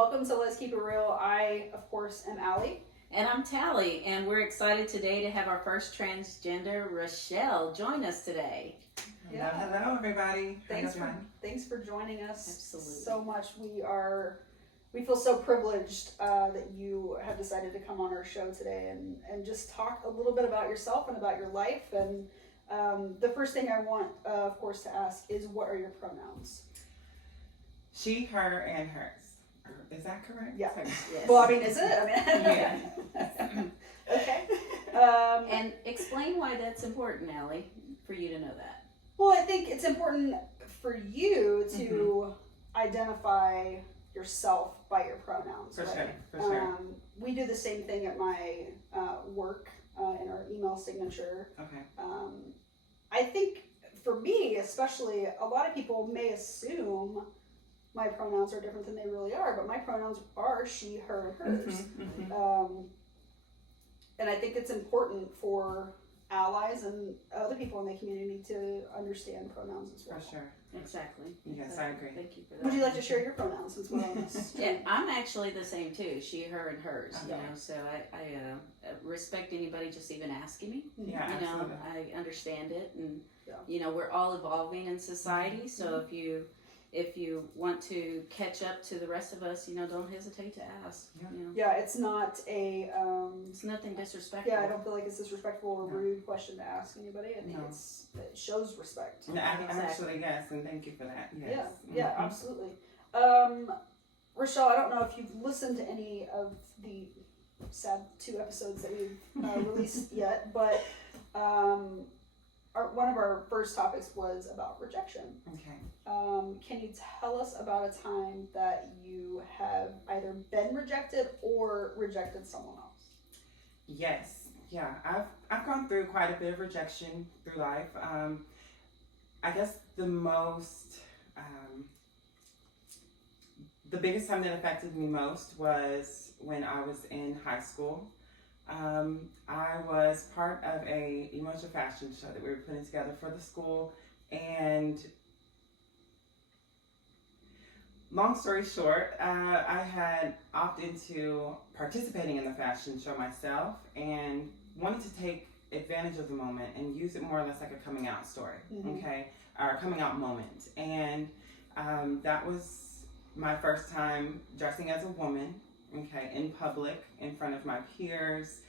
welcome to Let's Keep It Real. I, of course, am Allie. And I'm Tally, and we're excited today to have our first transgender, Rochelle, join us today. Yeah. Hello, everybody. Thanks for joining us. Absolutely. So much. We feel so privileged that you have decided to come on our show today and just talk a little bit about yourself and about your life. And the first thing I want, of course, to ask is, what are your pronouns? She, her, and hers. Is that correct? Yeah. Yes. Well, I mean, is it? Yeah. Okay. And explain why that's important, Allie, for you to know that. Well, I think it's important for you to identify yourself by your pronouns. For right? sure. We do the same thing at my work in our email signature. Okay. I think for me, especially, a lot of people may assume my pronouns are different than they really are, but my pronouns are she, her, and hers. And I think it's important for allies and other people in the community to understand pronouns as well. For sure. Exactly. Yes, I agree. Thank you for that. Would you like to share your pronouns since we're on this? Yeah, I'm actually the same too. She, her, and hers. Okay. You know, so I respect anybody just even asking me. Yeah, You know, absolutely. I understand it, and Yeah. you know, we're all evolving in society. So if you want to catch up to the rest of us, you know, don't hesitate to ask. Yeah. You know, Yeah, it's not a it's nothing disrespectful. yeah, I don't feel like it's disrespectful or No. rude question to ask anybody. I think No. it shows respect. No, actually, yes, and thank you for that. Yes. Yeah, absolutely. Rochelle, I don't know if you've listened to any of the sad 2 episodes that we've released yet, but one of our first topics was about rejection. Okay. Can you tell us about a time that you have either been rejected or rejected someone else? Yes. Yeah. I've gone through quite a bit of rejection through life. I guess the biggest time that affected me most was when I was in high school. I was part of a emotional fashion show that we were putting together for the school, and long story short, I had opted into participating in the fashion show myself and wanted to take advantage of the moment and use it more or less like a coming out story, okay, or a coming out moment. And that was my first time dressing as a woman, okay, in public, in front of my peers,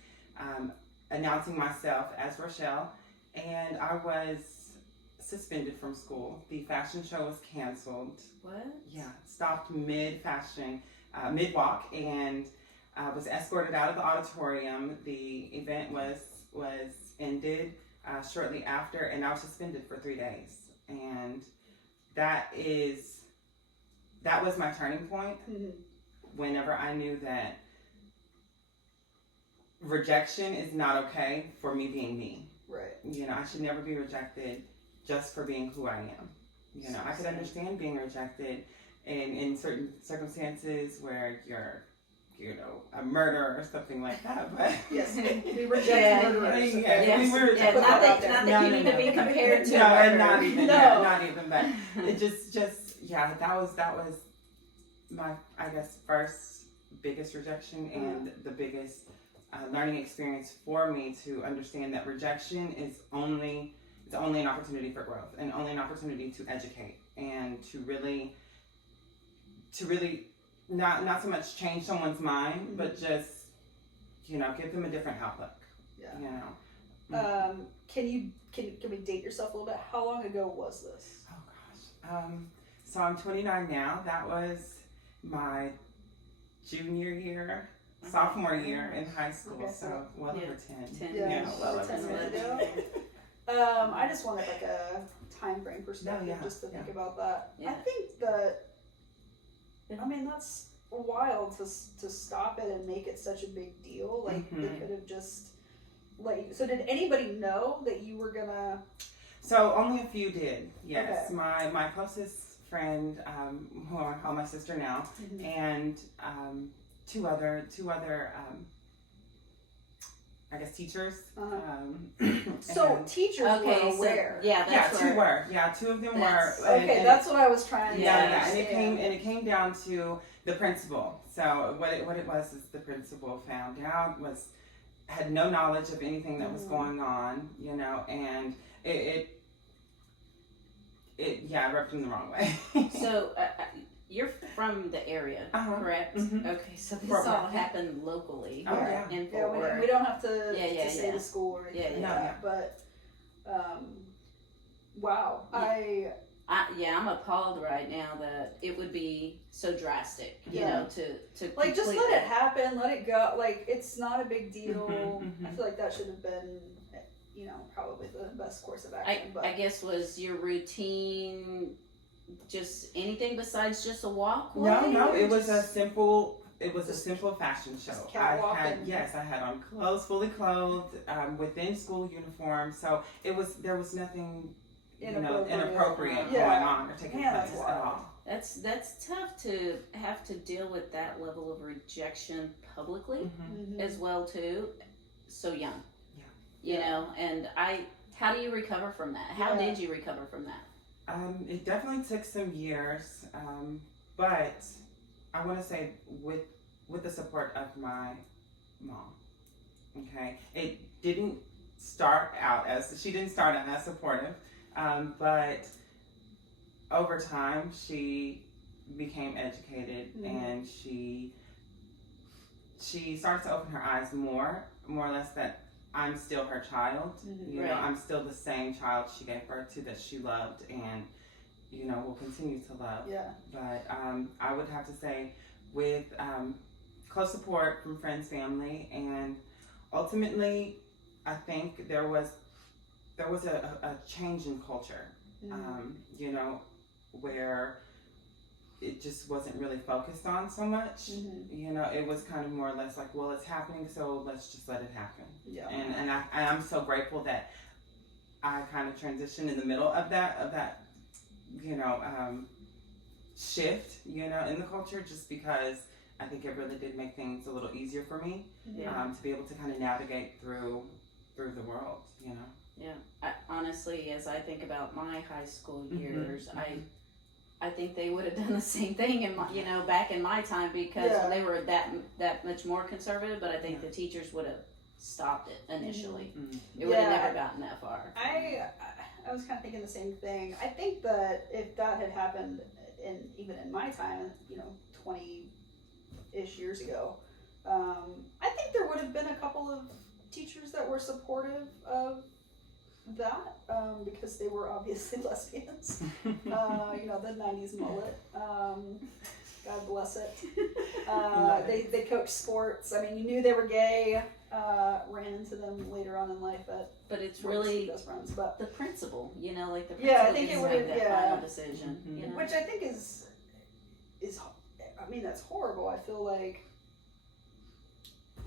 announcing myself as Rochelle, and I was suspended from school. The fashion show was canceled. What? Yeah, stopped mid-fashion, mid-walk, and was escorted out of the auditorium. The event was ended shortly after, and I was suspended for 3 days. And that was my turning point. Whenever I knew that rejection is not okay for me being me. Right. You know, I should never be rejected just for being who I am. You know, I could understand being rejected in certain circumstances where you're, you know, a murderer or something like that. But yes, we reject murderers. We were rejected. Not that you need to be compared to. No, and not even that. No. Not even that. It just yeah. That was my, I guess, first biggest rejection and the biggest learning experience for me to understand that rejection is only an opportunity for growth and only an opportunity to educate and to really not so much change someone's mind, but just, you know, give them a different outlook. Yeah. You know. Can we date yourself a little bit? How long ago was this? Oh gosh. So I'm 29 now. That was my junior year, sophomore year in high school. Okay, so well over 10. Yeah, well over 10 10. years ago. I just wanted like a time frame perspective just to think about that. Yeah. I think that's wild to stop it and make it such a big deal. Like they could have just so did anybody know that you were gonna? So only a few did. Yes. Okay. My closest friend, who I call my sister now, and two other I guess, teachers. So and- teachers Okay, were so aware. yeah, that's two where. were. Yeah, two of them That's- were. Okay, that's what I was trying to Yeah, and understand. it came down to the principal. So what it was is the principal found out had no knowledge of anything that was going on, you know, and it rubbed him the wrong way. So you're from the area, correct? Mhm. Okay, so this Fort all Worth. happened locally Oh, yeah. in Yeah, Fort we Worth. don't have to, Yeah, say yeah. the school or anything Yeah, like yeah. that, but wow, Yeah. I'm appalled right now that it would be so drastic, you Yeah. know, to like just let completely- it happen, let it go. Like it's not a big deal. Mhm, I mhm. feel like that should have been, you know, probably the best course of I action. But guess was your routine just anything besides just a walkway? No, it or was a just- simple Just- fashion show. just I catwalk had and- I had on clothes, fully clothed, within school uniform. So there was nothing inappropriate Yeah. going on or taking Yeah, that's place at wild. all. That's tough to have to deal with that level of rejection publicly Mhm. Mhm. as well too, so young. Yeah. You know, and how do you recover from that? How Yeah. did you recover from that? It definitely took some years, but I want to say with the support of my mom. Okay, it didn't start out she didn't start out as supportive, but over time she became educated and she started to open her eyes more or less that I'm still her child. You know, Right. I'm still the same child she gave birth to that she loved and, you know, will continue to love. Yeah. But I would have to say with close support from friends, family, and ultimately I think there was a change in culture, you know, where it just wasn't really focused on so much. You know, it was kind of more or less like, well, it's happening, so let's just let it happen. Yeah. And I'm so grateful that I kind of transitioned in the middle of that you know, shift, you know, in the culture, just because I think it really did make things a little easier for me Yeah. to be able to kind of navigate through the world, you know. Yeah, honestly, as I think about my high school years, I think they would have done the same thing in my, you know, back in my time because Yeah. they were that much more conservative. But I think the teachers would have stopped it initially. It would have Yeah. never gotten that far. I was kind of thinking the same thing. I think that if that had happened even in my time, you know, 20-ish years ago, I think there would have been a couple of teachers that were supportive of that because they were obviously lesbians. You know, the 90s mullet. God bless it. They coached sports. I mean, you knew they were gay. Ran into them later on in life at But it's work, really best friends. But the principal, you know, like the Yeah, I principal think gets it to would've- make that yeah. final decision. You know? which I think is I mean, that's horrible. I feel like,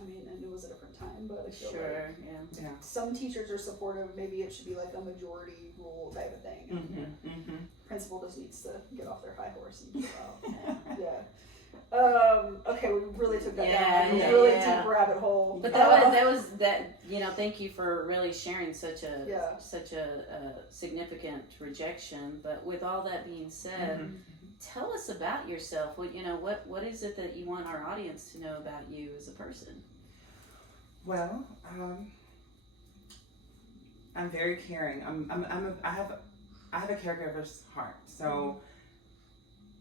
I mean, and it was a different time, but I feel Sure, like yeah. some teachers are supportive. Maybe it should be like a majority rule type of thing. And principal just needs to get off their high horse and chill out. Yeah. Okay, we really took that down like a really deep rabbit hole. But that. You know, thank you for really sharing such a significant rejection. But with all that being said, tell us about yourself. What what is it that you want our audience to know about you as a person? Well, I'm very caring. I have a caregiver's heart. So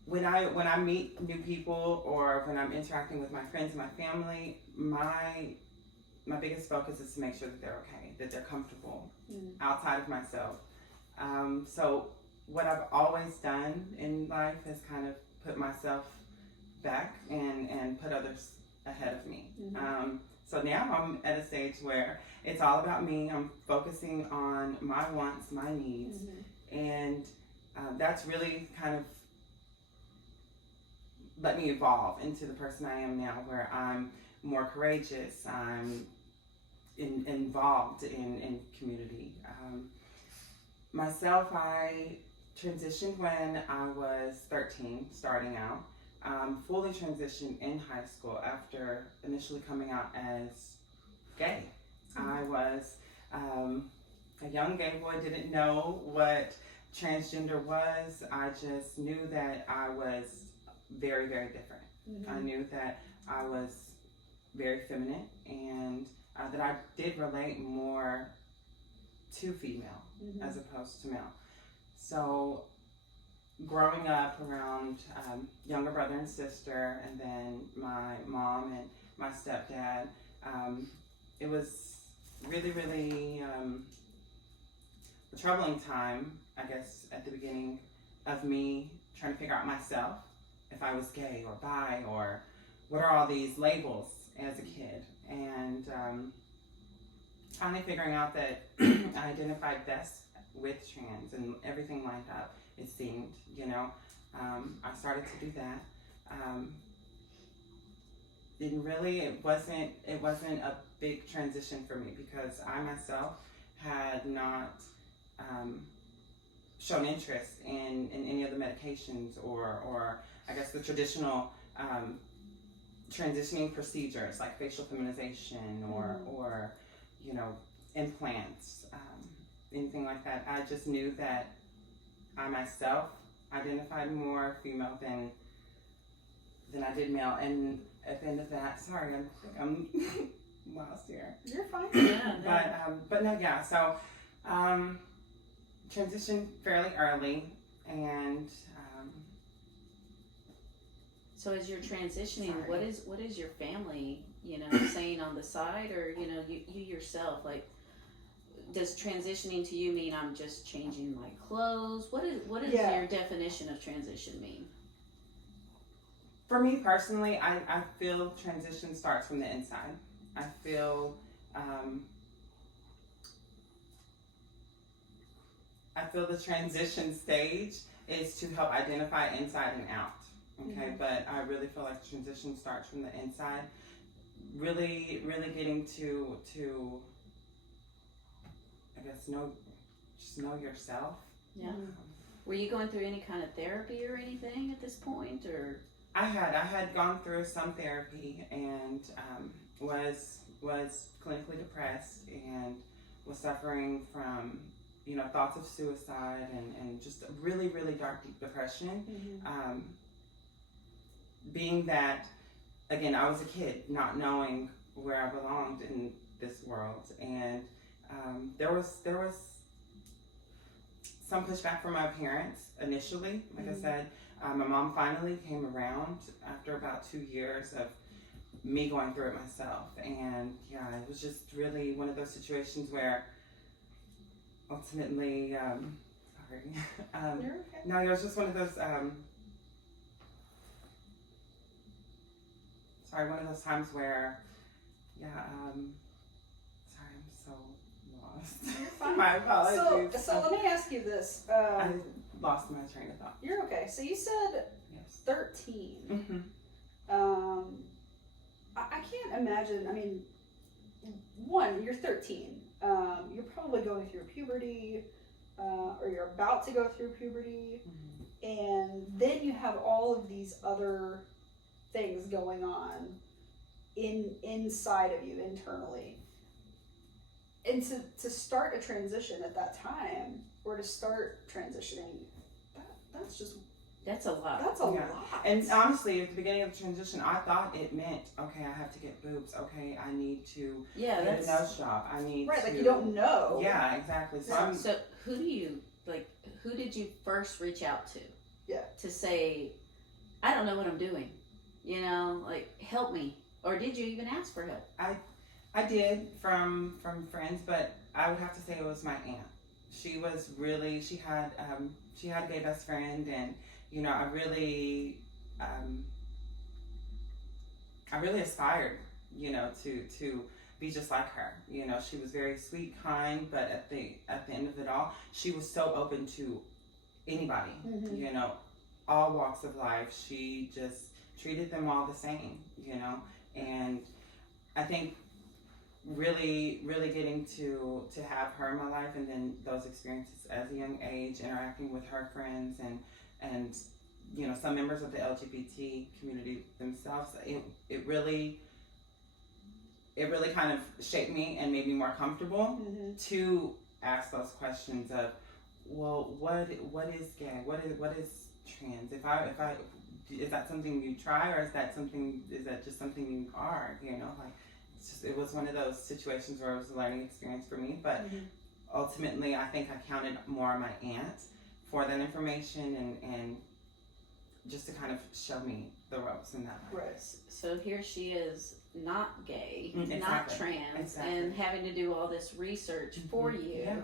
when I meet new people or when I'm interacting with my friends and my family, my biggest focus is to make sure that they're okay, that they're comfortable outside of myself. So what I've always done in life is kind of put myself back and put others ahead of me. So now I'm at a stage where it's all about me. I'm focusing on my wants, my needs, and that's really kind of let me evolve into the person I am now, where I'm more courageous, I'm involved in community. Myself, I transitioned when I was 13, starting out. Fully transitioned in high school after initially coming out as gay. was a young gay boy, didn't know what transgender was. I just knew that I was very, very different. I knew that I was very feminine, and that I did relate more to female as opposed to male. So growing up around younger brother and sister, and then my mom and my stepdad, it was really, really a troubling time, I guess, at the beginning of me trying to figure out myself, if I was gay or bi, or what are all these labels as a kid. And finally figuring out that I identified best with trans, and everything lined up, it seemed, you know. I started to do that. It wasn't a big transition for me, because I myself had not shown interest in any of the medications or I guess the traditional transitioning procedures like facial feminization or you know, implants, anything like that. I just knew that I myself identified more female than I did male. And at the end of that, sorry, I'm lost here. You're fine. Yeah. But no, yeah. So transitioned fairly early, and so as you're transitioning, Sorry. what is your family, you know, saying on the side, or you know, you yourself, like, does transitioning to you mean I'm just changing my clothes? What is your definition of transition mean? For me personally, I feel transition starts from the inside. I feel the transition stage is to help identify inside and out. Okay, but I really feel like transition starts from the inside. Really, really getting to I guess know yourself. Yeah. Were you going through any kind of therapy or anything at this point, or? I had gone through some therapy, and was clinically depressed, and was suffering from, you know, thoughts of suicide and just a really, really dark, deep depression. Being that, again, I was a kid, not knowing where I belonged in this world, and there was some pushback from my parents initially. Like I said, my mom finally came around after about 2 years of me going through it myself, and yeah, it was just really one of those situations where ultimately, sorry, You're okay. no, it was just one of those, one of those times where, yeah, sorry, I'm so lost. You're fine. My apologies. So let me ask you this. I lost my train of thought. You're okay. So you said Yes. 13. I can't imagine. I mean, one, you're 13. You're probably going through puberty, or you're about to go through puberty, and then you have all of these other things going on inside of you internally. And to start a transition at that time, or to start transitioning, That's a lot. that's a lot. And honestly, at the beginning of the transition, I thought it meant, okay, I have to get boobs. Okay, I need to get a nose job. I need right, to... like you don't know. Yeah, exactly. So who did you first reach out to? Yeah. To say, I don't know what I'm doing. You know, like, help me. Or did you even ask for help? I did from friends, but I would have to say it was my aunt. She was really, she had a gay best friend, and you know, I really aspired, you know, to be just like her. You know, she was very sweet, kind, but at the end of it all, she was so open to anybody. You know, all walks of life. She just treated them all the same. You know, and I think really getting to have her in my life, and then those experiences as a young age, interacting with her friends and you know, some members of the LGBT community themselves, it really it really kind of shaped me and made me more comfortable to ask those questions of, well, what is gay? What is trans? If I is that something you try, or is that just something you are? You know, like it was one of those situations where it was a learning experience for me. But ultimately, I think I counted more on my aunt for that information and just to kind of show me the ropes in that way. Right. So here she is, not gay, Exactly. not trans, and having to do all this research for you. Yeah.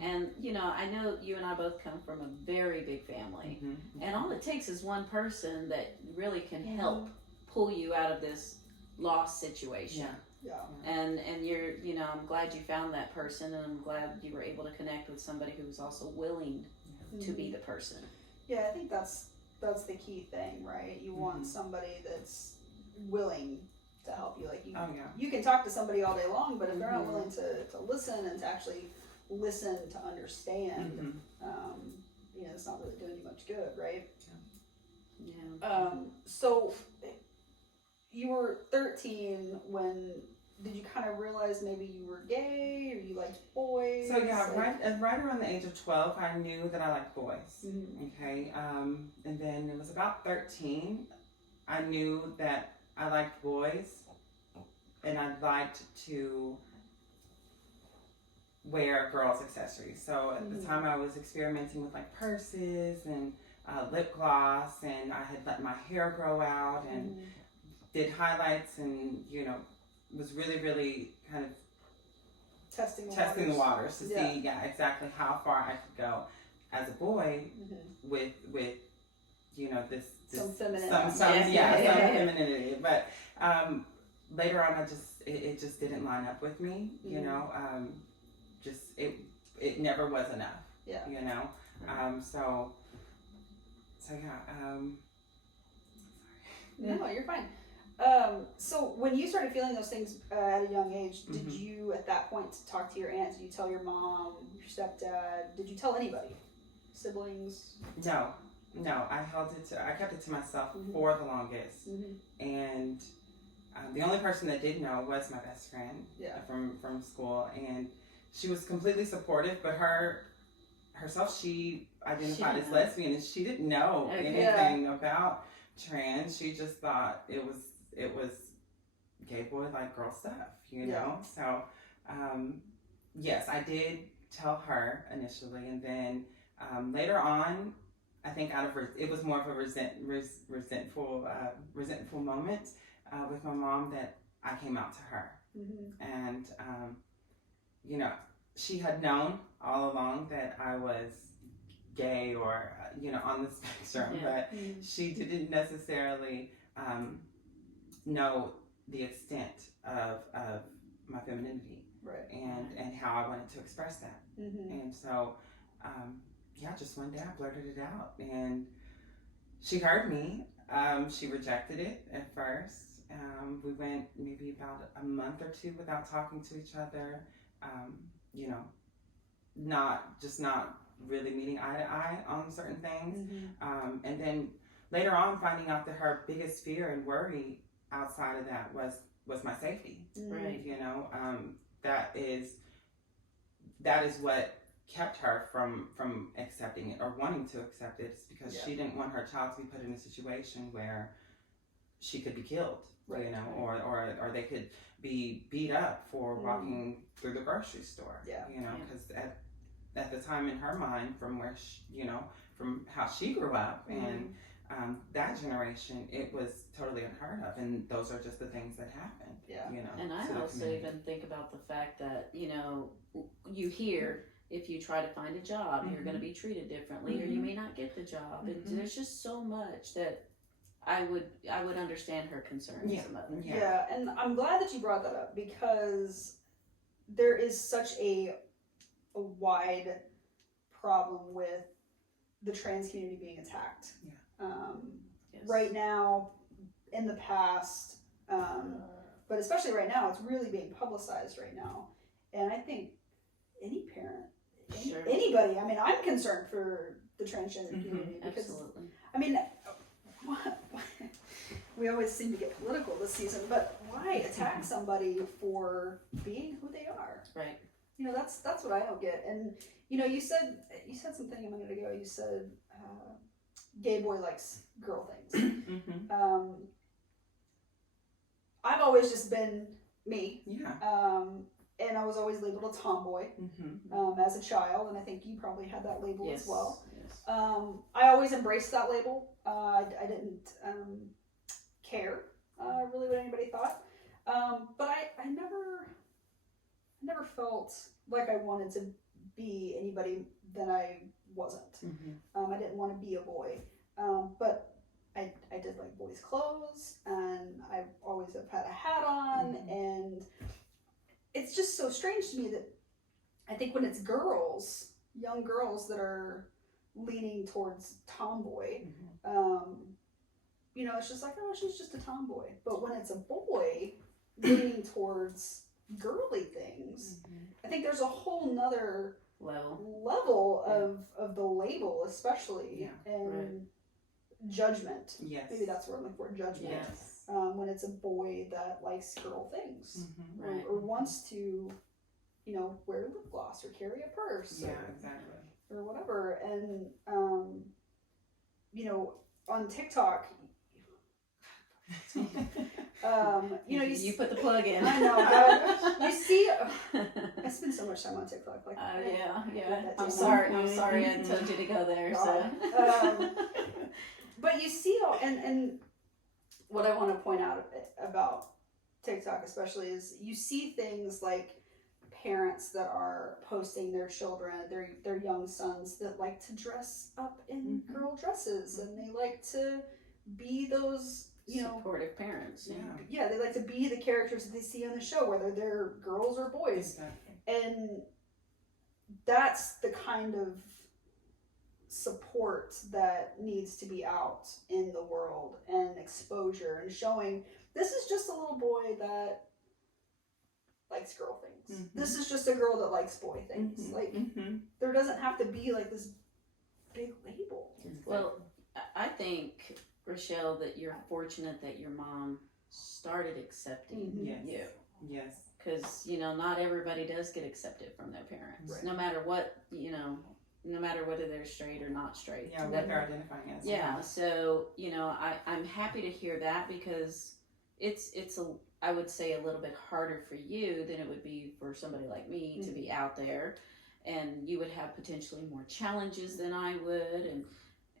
And, you know, I know you and I both come from a very big family. And all it takes is one person that really can help pull you out of this lost situation. Yeah. And you're, you know, I'm glad you found that person, and I'm glad you were able to connect with somebody who was also willing to be the person. Yeah, I think that's the key thing, right? You want somebody that's willing to help you. Like you can talk to somebody all day long, but if they're not willing to listen and to actually listen to understand, you know, it's not really doing you much good, right? Yeah. So you were 13 when, did you kind of realize maybe you were gay, or you liked boys? So yeah, right around the age of 12, I knew that I liked boys. Okay, and then it was about 13, I knew that I liked boys, and I liked to wear girls' accessories. So at the time, I was experimenting with like purses and lip gloss, and I had let my hair grow out and did highlights, and you know, was really kind of testing the waters to see exactly how far I could go as a boy with you know this some femininity. some femininity. But later on, it just didn't line up with me. You know, just it never was enough. Yeah. You know, so yeah. No, you're fine. So when you started feeling those things at a young age, did you at that point talk to your aunt? Did you tell your mom, your stepdad? Did you tell anybody? Siblings? No, I kept it to myself for the longest. And the only person that did know was my best friend from school, and she was completely supportive, but herself, she identified as lesbian, and she didn't know anything about trans. She just thought it was gay boy like girl stuff, you know. So yes, I did tell her initially, and then later on, I think it was more of a resentful moment with my mom that I came out to her, and you know, she had known all along that I was gay or you know, on the spectrum, but she didn't necessarily know the extent of my femininity, and how I wanted to express that. And so just one day I blurted it out, and she heard me. She rejected it at first. We went maybe about a month or two without talking to each other, you know, not really meeting eye to eye on certain things. And then later on, finding out that her biggest fear and worry outside of that was my safety. Right. You know, that is what kept her from accepting it or wanting to accept it, because she didn't want her child to be put in a situation where she could be killed, you know, or they could be beat up for walking through the grocery store, you know, because at the time in her mind, from where she, you know, from how she grew up and that generation, it was totally unheard of, and those are just the things that happen. You know, and I also even think about the fact that, you know, you hear if you try to find a job, you're going to be treated differently, or you may not get the job, and there's just so much that I would understand her concern as a mother. Yeah, and I'm glad that you brought that up, because there is such a wide problem with the trans community being attacked. Right now, in the past, but especially right now, it's really being publicized right now. And I think any parent, anybody, I mean, I'm concerned for the transgender community, because, I mean, we always seem to get political this season, but why attack somebody for being who they are? Right. You know, that's what I don't get. And you know, you said something a minute ago. You said gay boy likes girl things. I've always just been me. Yeah. And I was always labeled a tomboy as a child, and I think you probably had that label as well. Yes. I always embraced that label. I didn't care really what anybody thought, but I never felt like I wanted to be anybody that I wasn't. I didn't want to be a boy, but I did like boys' clothes, and I always have had a hat on, and it's just so strange to me that I think when it's girls, young girls that are leaning towards tomboy, you know, it's just like, oh, she's just a tomboy. But when it's a boy leaning towards girly things, I think there's a whole nother level of the label, especially, and judgment. Yes. Maybe that's where I'm looking for, judgment. Yes. When it's a boy that likes girl things, Right. or wants to, you know, wear lip gloss or carry a purse, exactly, or whatever. And you know, on TikTok, you know, you put the plug in. I know, but you see, I spend so much time on TikTok. Like, yeah. I'm sorry I told you to go there. God. So, but you see, and what I want to point out about TikTok especially is you see things like parents that are posting their children, their young sons that like to dress up in girl dresses, and they like to be those, you know, supportive parents. Yeah, they like to be the characters that they see on the show, whether they're girls or boys. Exactly. And that's the kind of support that needs to be out in the world, and exposure, and showing this is just a little boy that likes girl things. This is just a girl that likes boy things. Like, there doesn't have to be like this big label. Well, I think, Rochelle, that you're fortunate that your mom started accepting you. Yes. Because, you know, not everybody does get accepted from their parents. Right. No matter what, you know, no matter whether they're straight or not straight. Yeah, what they're identifying as. Yeah, so, you know, I'm happy to hear that, because it's I would say a little bit harder for you than it would be for somebody like me to be out there, and you would have potentially more challenges than I would,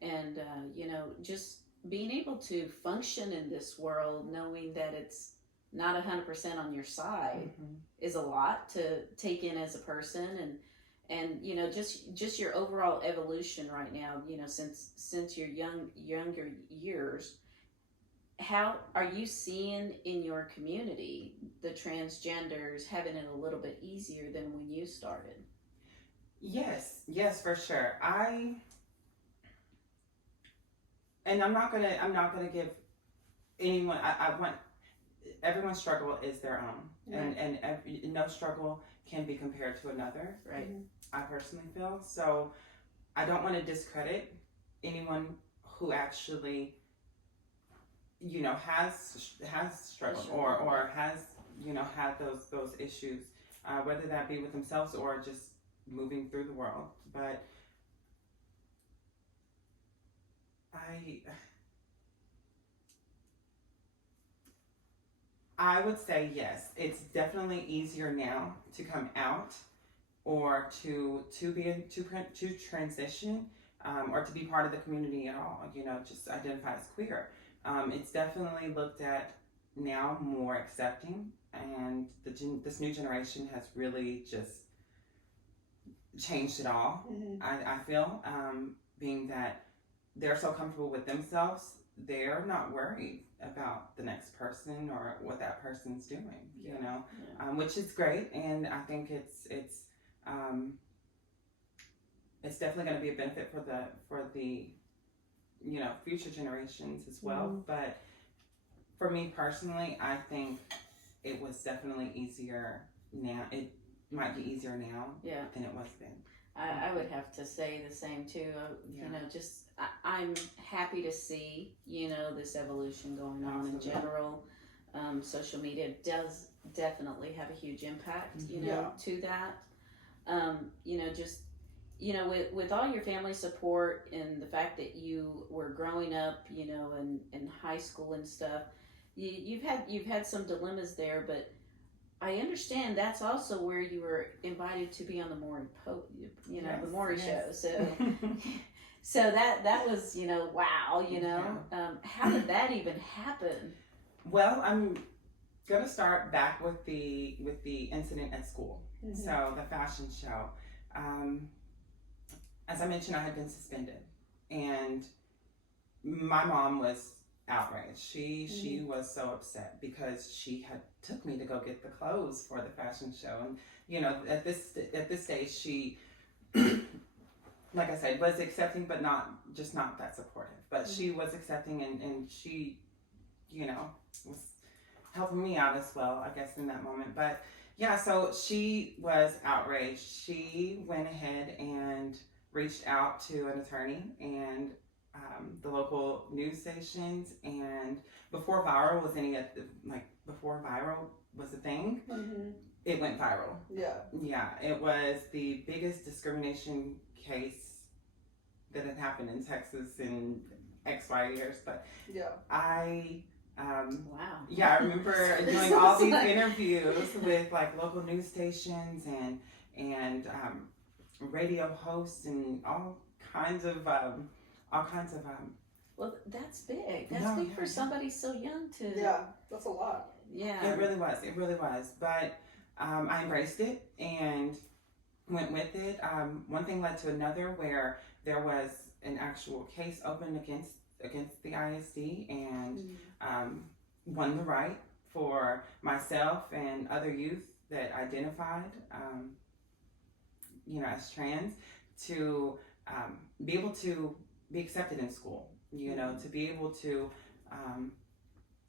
and you know, just being able to function in this world knowing that it's not 100% on your side is a lot to take in as a person, and you know, just your overall evolution right now, you know, since your younger years. How are you seeing in your community the transgenders having it a little bit easier than when you started? Yes, for sure. I'm not gonna give anyone. I want everyone's struggle is their own, and no struggle can be compared to another. Right. I personally feel so. I don't want to discredit anyone who actually, you know, has struggled or has, you know, had those issues, whether that be with themselves or just moving through the world. But I would say yes, it's definitely easier now to come out, or to transition, or to be part of the community at all. You know, just identify as queer. It's definitely looked at now more accepting, and this new generation has really just changed it all. I feel, being that they're so comfortable with themselves, they're not worried about the next person or what that person's doing. You know, which is great, and I think it's definitely going to be a benefit for the you know, future generations as well. But for me personally, I think it was definitely easier now. It might be easier now than it was then. I would have to say the same too. You know, just I'm happy to see, you know, this evolution going on in general. social media does definitely have a huge impact, to that. Just, with all your family support and the fact that you were growing up, in high school and stuff, you've had some dilemmas there, but I understand that's also where you were invited to be on the Maury the Maury show. So that was, wow, how did that even happen? Well, I'm gonna start back with the incident at school. Mm-hmm. So the fashion show. As I mentioned, I had been suspended, and my mom was outraged. She was so upset because she had took me to go get the clothes for the fashion show, and at this stage she, like I said, was accepting, but not that supportive. But she was accepting, and she, was helping me out as well, I guess, in that moment. But yeah, so she was outraged. She went ahead and reached out to an attorney and the local news stations, and before viral was a thing, mm-hmm. It went viral. Yeah, it was the biggest discrimination case that had happened in Texas in XY years. But wow. Yeah, I remember doing all these interviews with like local news stations and radio hosts and all kinds of well, that's big. That's big for somebody so young to. Yeah, that's a lot. Yeah, it really was. But I embraced it and went with it. One thing led to another, where there was an actual case opened against the ISD, and won the right for myself and other youth that identified, as trans, to be able to be accepted in school, to be able to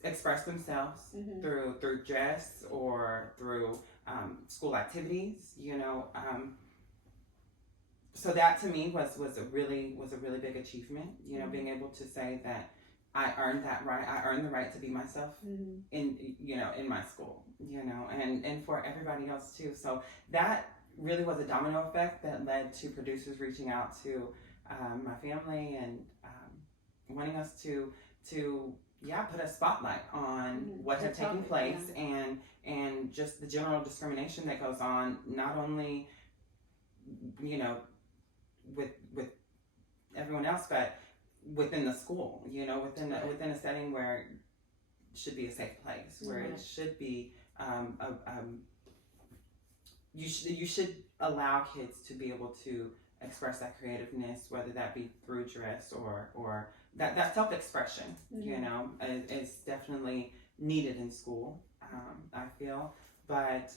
express themselves mm-hmm. through dress or through school activities, so that to me was a really big achievement, mm-hmm. being able to say that I earned that right. I earned the right to be myself mm-hmm. in my school, and for everybody else too. So that really was a domino effect that led to producers reaching out to my family and wanting us to put a spotlight on mm-hmm. what had taken place, and just the general discrimination that goes on, not only with everyone else, but within the school, within a setting where it should be a safe place, where mm-hmm. it should be you should allow kids to be able to express that creativeness, whether that be through dress or that self-expression, mm-hmm. is definitely needed in school, I feel. But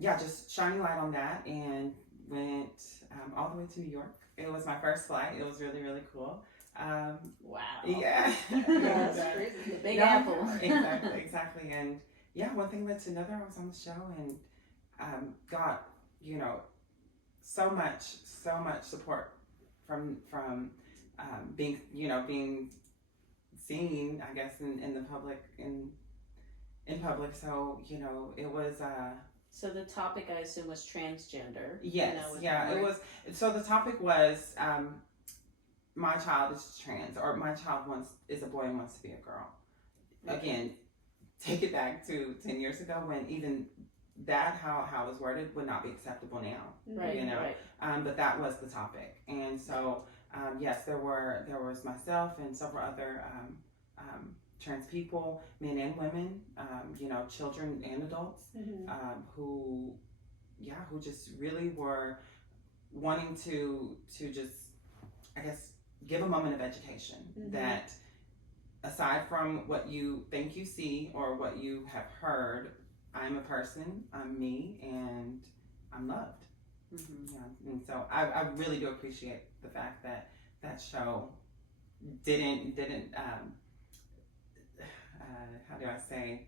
just shining light on that, and went all the way to New York. It was my first flight. It was really, really cool. Wow. Yeah. That's crazy. The Big Apple. Exactly. And one thing led to another. I was on the show and got, so much support from being seen, I guess, in the public, in public. So, it was So the topic, I assume, was transgender. Yes, it was. So the topic was, my child is trans, or my child is a boy and wants to be a girl. Okay. Again, take it back to 10 years ago, when even that, how it was worded, would not be acceptable now. Right. Right. But that was the topic, and so yes, there was myself and several other trans people, men and women, children and adults, mm-hmm. Who just really were wanting to just, I guess, give a moment of education, mm-hmm. that aside from what you think you see or what you have heard, I'm a person, I'm me, and I'm loved. Mm-hmm. Yeah. And so I really do appreciate the fact that show didn't how do I say?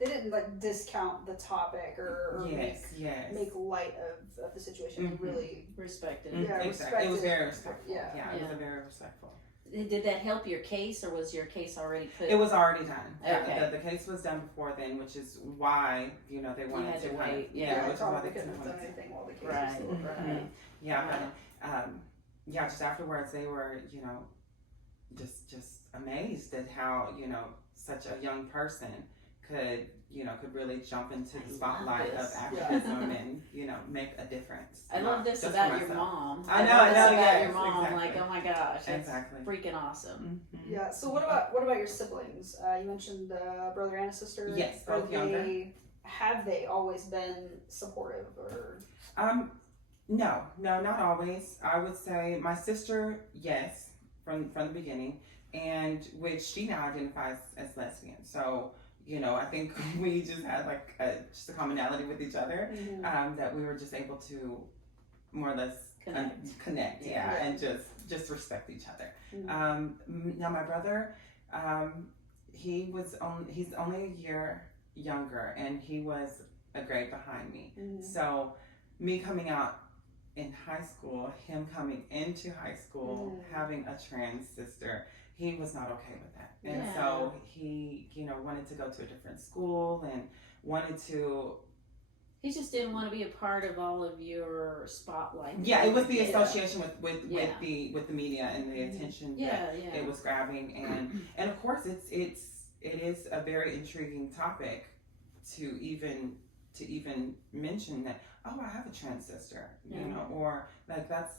They didn't discount the topic or yes. make light of the situation. Mm-hmm. Really respected. Mm-hmm. Yeah, exactly. respected. It was very respectful. Yeah. It was very respectful. did that help your case, or was your case already put? It was already done. Okay. The case was done before then, which is why they wanted had to kind wait. of, Yeah, which is why probably they couldn't have wanted done to. anything while the case Right. was still running. Yeah, but just afterwards they were just amazed at how such a young person could really jump into the spotlight of activism and make a difference. I love this about your mom. I know, about your mom. exactly. Like, oh my gosh, that's Exactly. freaking awesome. Mm-hmm. Yeah. So what about your siblings? You mentioned a brother and a sister. Yes, both younger. Have they always been supportive, or? No, not always. I would say my sister, yes, from the beginning, and which she now identifies as lesbian. So I think we just had like just a commonality with each other, that we were just able to more or less connect, and just respect each other. Now my brother, he's only a year younger, and he was a grade behind me. So me coming out in high school, him coming into high school, having a trans sister, he was not okay with that. And so he, wanted to go to a different school and wanted to. He just didn't want to be a part of all of your spotlight. Yeah, it was the association with the media and the attention that it was grabbing, and of course it is a very intriguing topic to even mention that, oh, I have a trans sister, or like that's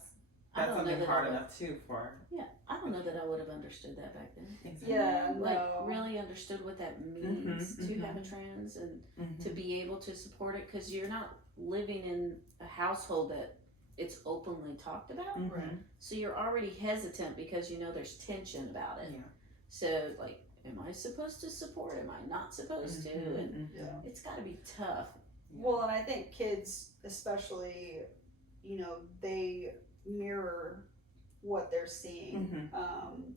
something hard enough too for. Yeah, I don't know that I would have understood that back then. Exactly. Yeah, like really understood what that means to have a trans and to be able to support it, because you're not living in a household that it's openly talked about. So you're already hesitant because there's tension about it. So like, am I supposed to support? Am I not supposed to? And it's got to be tough. Well, and I think kids, especially, they mirror what they're seeing.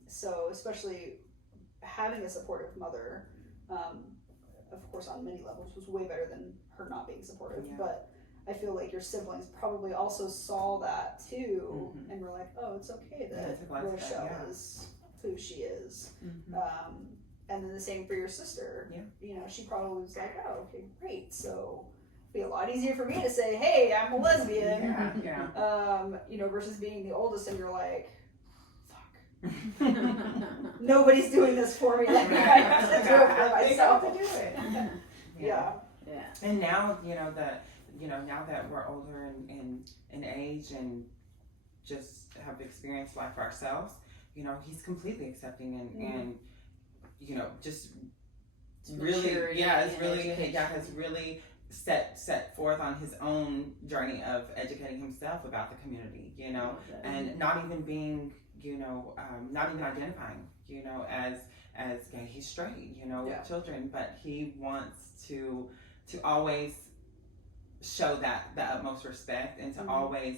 So especially having a supportive mother, of course, on many levels, was way better than her not being supportive. But I feel like your siblings probably also saw that too, and were like, "Oh, it's okay that Rochelle is who she is." And then the same for your sister. She probably was like, "Oh, okay, great. So it'd be a lot easier for me to say, hey, I'm a lesbian." Versus being the oldest and you're like, fuck. Nobody's doing this for me. Like, I have to do it for myself. I have to do it. Yeah. And now, now that we're older in age and just have experienced life ourselves, he's completely accepting and just really, has really set forth on his own journey of educating himself about the community, and not even being, not even identifying, as gay. He's straight, with children, but he wants to always show the utmost respect and to always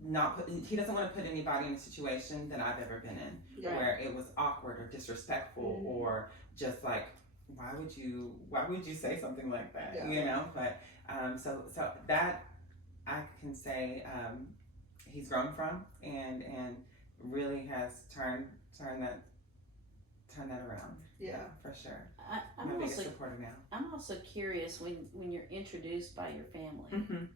not put. He doesn't want to put anybody in a situation that I've ever been in, where it was awkward or disrespectful or just like, why would you say something like that? But so that I can say he's grown from and really has turned that around. Yeah, for sure. I'm my biggest also, supporter now. I'm also curious, when you're introduced by your family,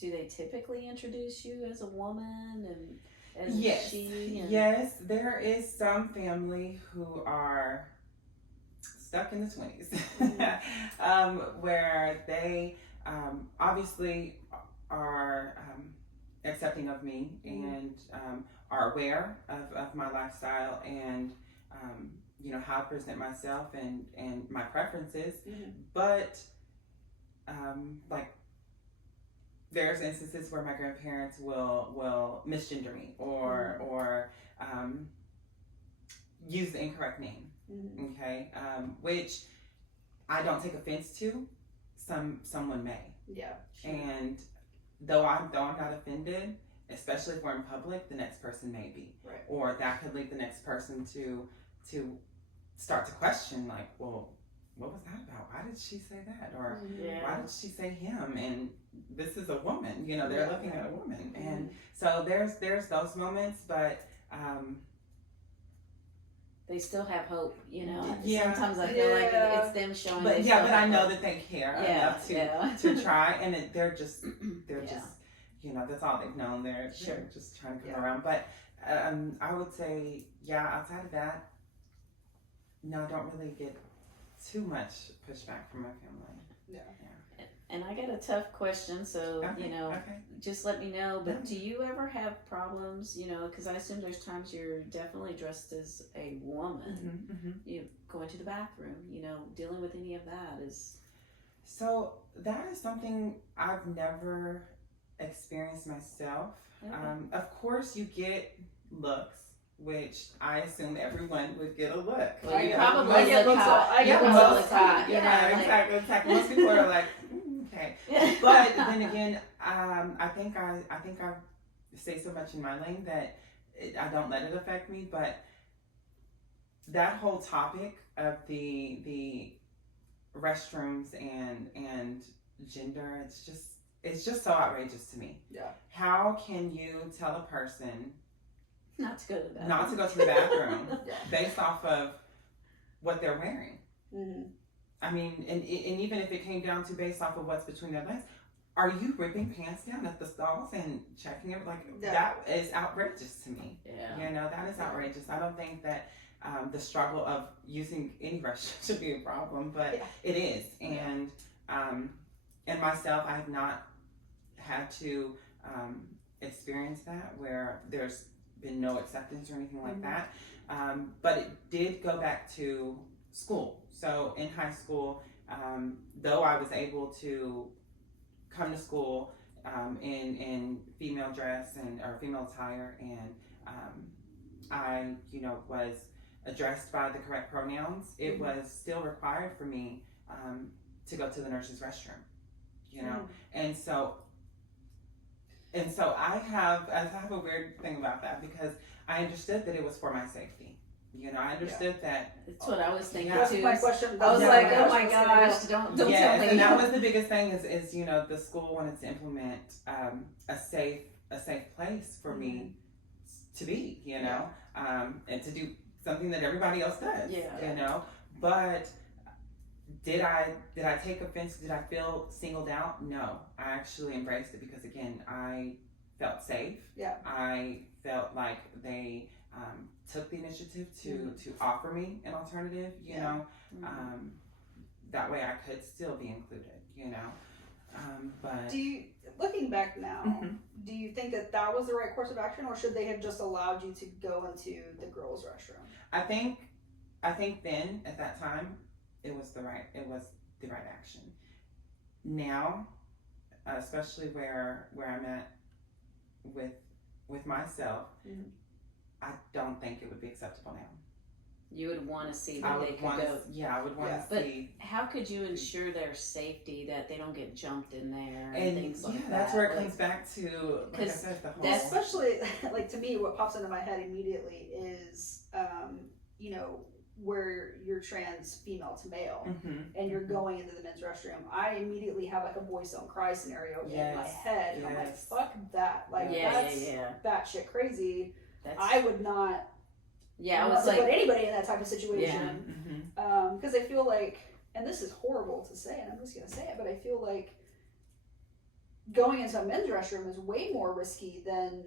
do they typically introduce you as a woman and as she? And... Yes, there is some family who are stuck in the 20s, where they obviously are accepting of me and are aware of my lifestyle and how I present myself and my preferences, but like there's instances where my grandparents will misgender me or use the incorrect name. Okay, which I don't take offense to. Someone may. Yeah. Sure. And though I'm not offended, especially if we're in public, the next person may be. Right. Or that could lead the next person to start to question, like, well, what was that about? Why did she say that? Or why did she say him? And this is a woman. They're looking at a woman. And so there's those moments, but they still have hope, you know. Yeah. Sometimes I feel like it's them showing. But they but still I have know hope. that they care Yeah, enough to try, and they're just Yeah. you know, that's all they've known. They're just trying to come around. But I would say, outside of that, no, I don't really get too much pushback from my family. Yeah. And I got a tough question, so you know, just let me know. But do you ever have problems? You know, because I assume there's times you're definitely dressed as a woman. You going to the bathroom, you know, dealing with any of that is. So that is something I've never experienced myself. Okay. Of course, you get looks, which I assume everyone would get a look. Well, you know, probably get look looks. hot. I get You looks. probably look hot. You know, exactly. Most people are like, okay. But then again, I think I stay so much in my lane that I don't let it affect me. But that whole topic of the restrooms and gender, it's just so outrageous to me. Yeah. How can you tell a person not to go to the bathroom, not to go to the bathroom based off of what they're wearing? Mm-hmm. I mean, and even if it came down to based off of what's between their legs, are you ripping pants down at the stalls and checking it? Like, that is outrageous to me. Yeah. You know, that is outrageous. I don't think that the struggle of using any restroom should be a problem, but it is. And myself, I have not had to experience that where there's been no acceptance or anything like that. But it did go back to school. So in high school, though I was able to come to school in female dress or female attire, and I, you know, was addressed by the correct pronouns, it was still required for me to go to the nurse's restroom, you know. And so I have a weird thing about that, because I understood that it was for my safety. You know, I understood that. That's what I was thinking That's too. my question. I was like, oh my gosh, don't tell me. And that was the biggest thing is, you know, the school wanted to implement a safe place for me to be, you know, and to do something that everybody else does, you know. But did I take offense? Did I feel singled out? No, I actually embraced it, because again, I felt safe. Yeah. I felt like they took the initiative to offer me an alternative, you know. That way I could still be included, you know. But do you, looking back now, do you think that was the right course of action, or should they have just allowed you to go into the girls' restroom? I think then at that time it was the right action. Now, especially where I'm at with myself, I don't think it would be acceptable now. You would want to see that they could go. Yeah, I would want to see. But how could you ensure their safety, that they don't get jumped in there and things like that? Yeah, that's where it comes back to, like I said, the whole. Especially, like, to me, what pops into my head immediately is, you know, where you're trans female to male and you're going into the men's restroom. I immediately have like a boys don't cry scenario in my head, and I'm like, fuck that. Like, that's batshit crazy. I would not. Yeah, I was like, put anybody in that type of situation, because I feel like, and this is horrible to say, and I'm just gonna say it, but I feel like going into a men's restroom is way more risky than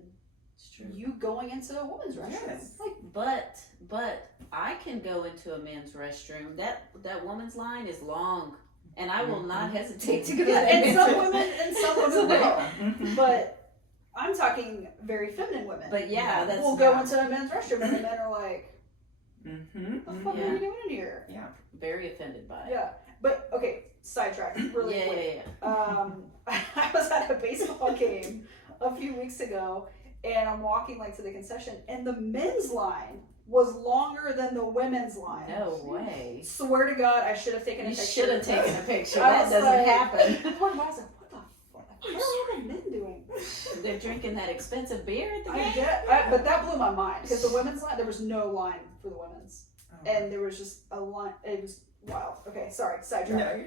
you going into a woman's restroom. Yes. Like, but I can go into a men's restroom. That woman's line is long, and I will not hesitate to go. And some women will, but I'm talking very feminine women. But we'll go into a men's restroom, and the men are like, "What the fuck are you doing in here?" Yeah, very offended by it. Yeah, but okay, sidetrack really quick. I was at a baseball game a few weeks ago, and I'm walking like to the concession, and the men's line was longer than the women's line. No way. Swear to God, I should have taken a picture. You should have taken a picture. That doesn't happen. I was like, what the fuck? What are all the men doing? They're drinking that expensive beer at the game? But that blew my mind, because the women's line, there was no line for the women's. And there was just a line. It was wild. Okay, sorry, sidetrack.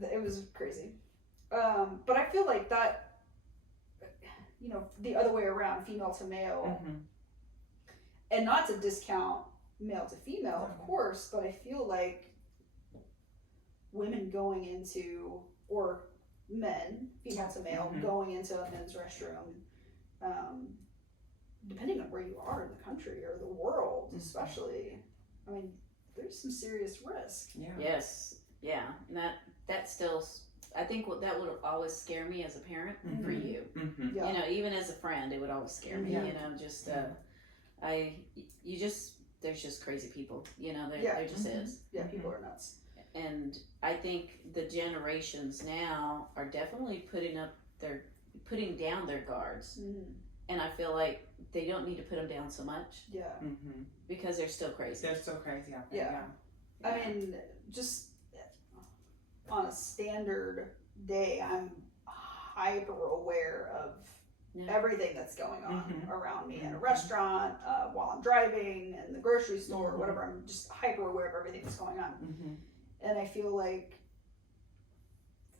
No, it was crazy. But I feel like that, you know, the other way around, female to male, and not to discount male to female, of course, but I feel like women going into, or men, female to male, going into a men's restroom, depending on where you are in the country or the world, especially, I mean, there's some serious risk. Yeah. Yes. Yeah. And that still, I think that would always scare me as a parent for you. Yeah. You know, even as a friend, it would always scare me. You know, just there's just crazy people. You know, there just is. Yeah, people are nuts. And I think the generations now are definitely putting down their guards. And I feel like they don't need to put them down so much. Yeah. Because they're still crazy. They're so crazy out there. Yeah. I mean, just on a standard day, I'm hyper aware of everything that's going on around me in a restaurant, while I'm driving, in the grocery store, or whatever. I'm just hyper aware of everything that's going on. And I feel like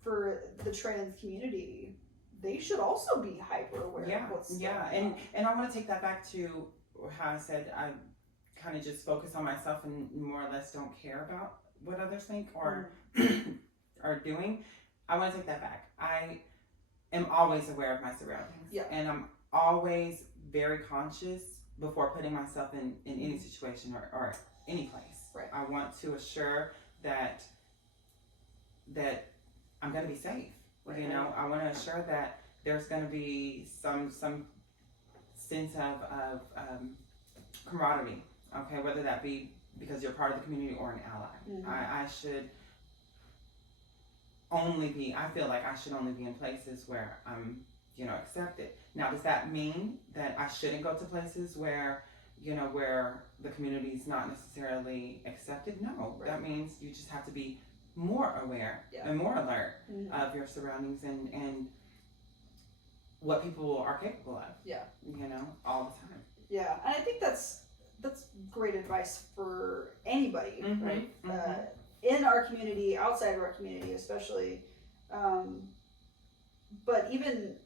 for the trans community, they should also be hyper aware of what's going on. And I want to take that back to how I said I kind of just focus on myself and more or less don't care about what others think or are doing. I want to take that back. I am always aware of my surroundings. Yeah. And I'm always very conscious before putting myself in any situation or any place. Right. I want to assure that I'm going to be safe. Right. You know, I want to assure that there's going to be some sense of camaraderie. Okay, whether that be because you're part of the community or an ally. I should only be. I feel like I should only be in places where I'm, accepted. Now, does that mean that I shouldn't go to places where, where the community is not necessarily accepted? No, that means you just have to be more aware and more alert of your surroundings and what people are capable of. Yeah. All the time. Yeah, and I think that's great advice for anybody, right? In our community, outside of our community, especially. But even,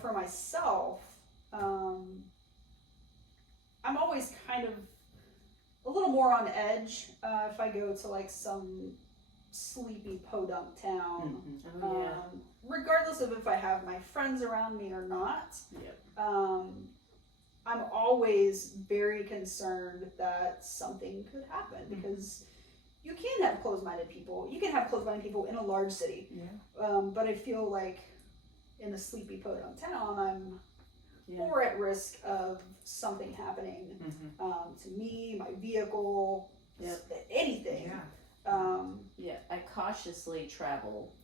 for myself, I'm always kind of a little more on edge if I go to like some sleepy podunk town, regardless of if I have my friends around me or not. I'm always very concerned that something could happen because you can have closed-minded people. You can have closed-minded people in a large city. But I feel like in a sleepy podunk town, I'm more at risk of something happening to me, my vehicle, anything. I cautiously travel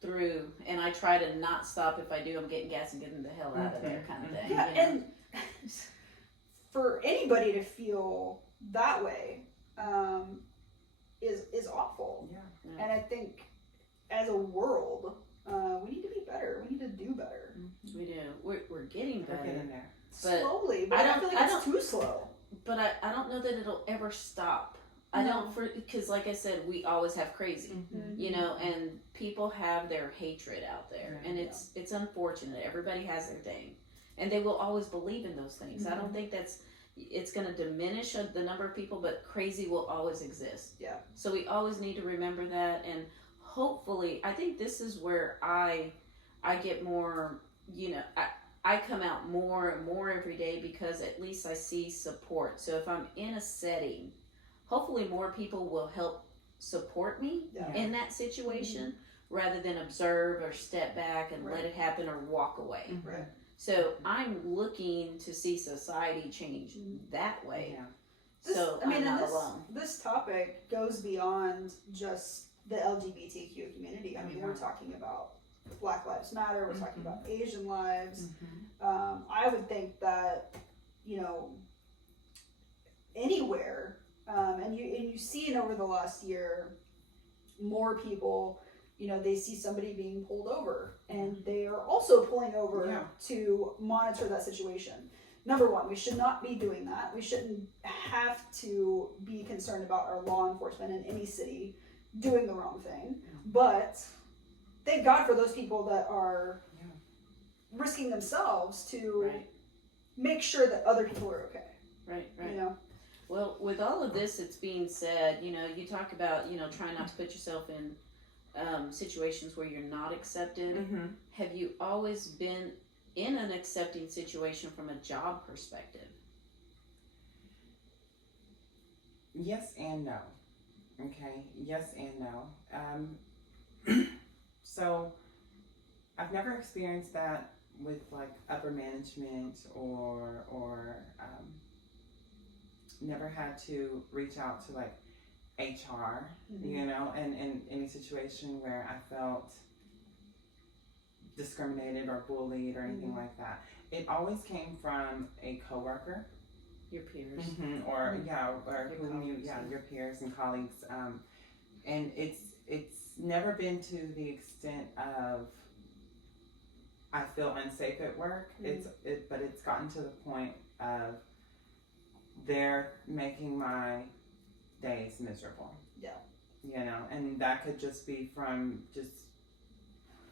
through, and I try to not stop. If I do, I'm getting gas and getting the hell out of there, kind of thing. And for anybody to feel that way is awful. And I think as a world, we need to be better. We need to do better. We do. We're getting better. We're getting there. Slowly, but I feel like it's too slow. But I don't know that it'll ever stop. I don't, because like I said, we always have crazy, and people have their hatred out there, and it's unfortunate. Everybody has their thing, and they will always believe in those things. I don't think it's going to diminish the number of people, but crazy will always exist. So we always need to remember that, and hopefully, I think this is where I get more, I come out more and more every day because at least I see support. So if I'm in a setting, hopefully more people will help support me in that situation rather than observe or step back and let it happen or walk away. So I'm looking to see society change that way. So I'm not alone. This topic goes beyond just the LGBTQ community. I mean, we're talking about Black Lives Matter. We're talking about Asian lives. I would think that, anywhere, and you see it over the last year, more people, they see somebody being pulled over, and they are also pulling over to monitor that situation. Number one, we should not be doing that. We shouldn't have to be concerned about our law enforcement in any city doing the wrong thing. But thank God for those people that are risking themselves to make sure that other people are okay. Right. You know. Well, with all of this that's being said, you know, you talk about, you know, trying not to put yourself in situations where you're not accepted. Mm-hmm. Have you always been in an accepting situation from a job perspective? Yes and no. Okay. Yes and no. So I've never experienced that with like upper management or never had to reach out to like HR, you know, and in any situation where I felt discriminated or bullied or anything like that. It always came from a coworker. Your peers. Or Your whom colleagues, your peers and colleagues. And it's never been to the extent of I feel unsafe at work. But it's gotten to the point of they're making my days miserable. Yeah. You know, and that could just be from just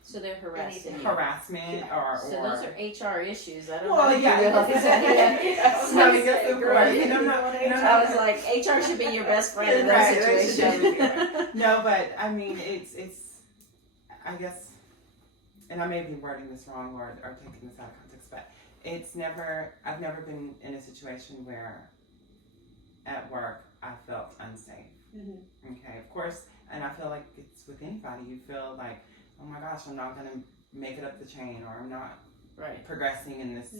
So they're harassing you. harassment or So those are HR issues. I don't know. well, if you yeah, realize that. yes, of course. And I'm not, I was like, HR should be your best friend in Right, that they should situation. definitely be. No, but I mean, it's I guess, and I may be wording this wrong or taking this out of context, but I've never been in a situation where at work I felt unsafe. Okay, of course, and I feel like it's with anybody. You feel like, oh my gosh, I'm not gonna make it up the chain, or I'm not progressing in this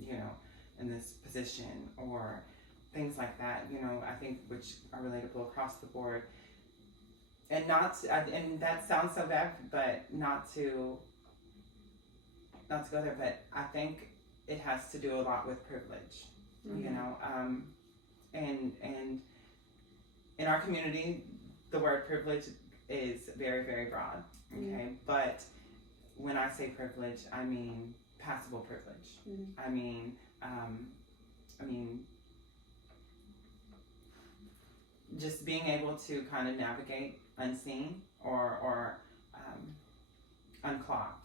you know, in this position, or things like that. You know, I think which are relatable across the board. And and that sounds so bad, but not to go there. But I think it has to do a lot with privilege. You know, and in our community, the word privilege is very, very broad. Okay, but when I say privilege, I mean passable privilege. I mean, just being able to kind of navigate unseen or unclogged.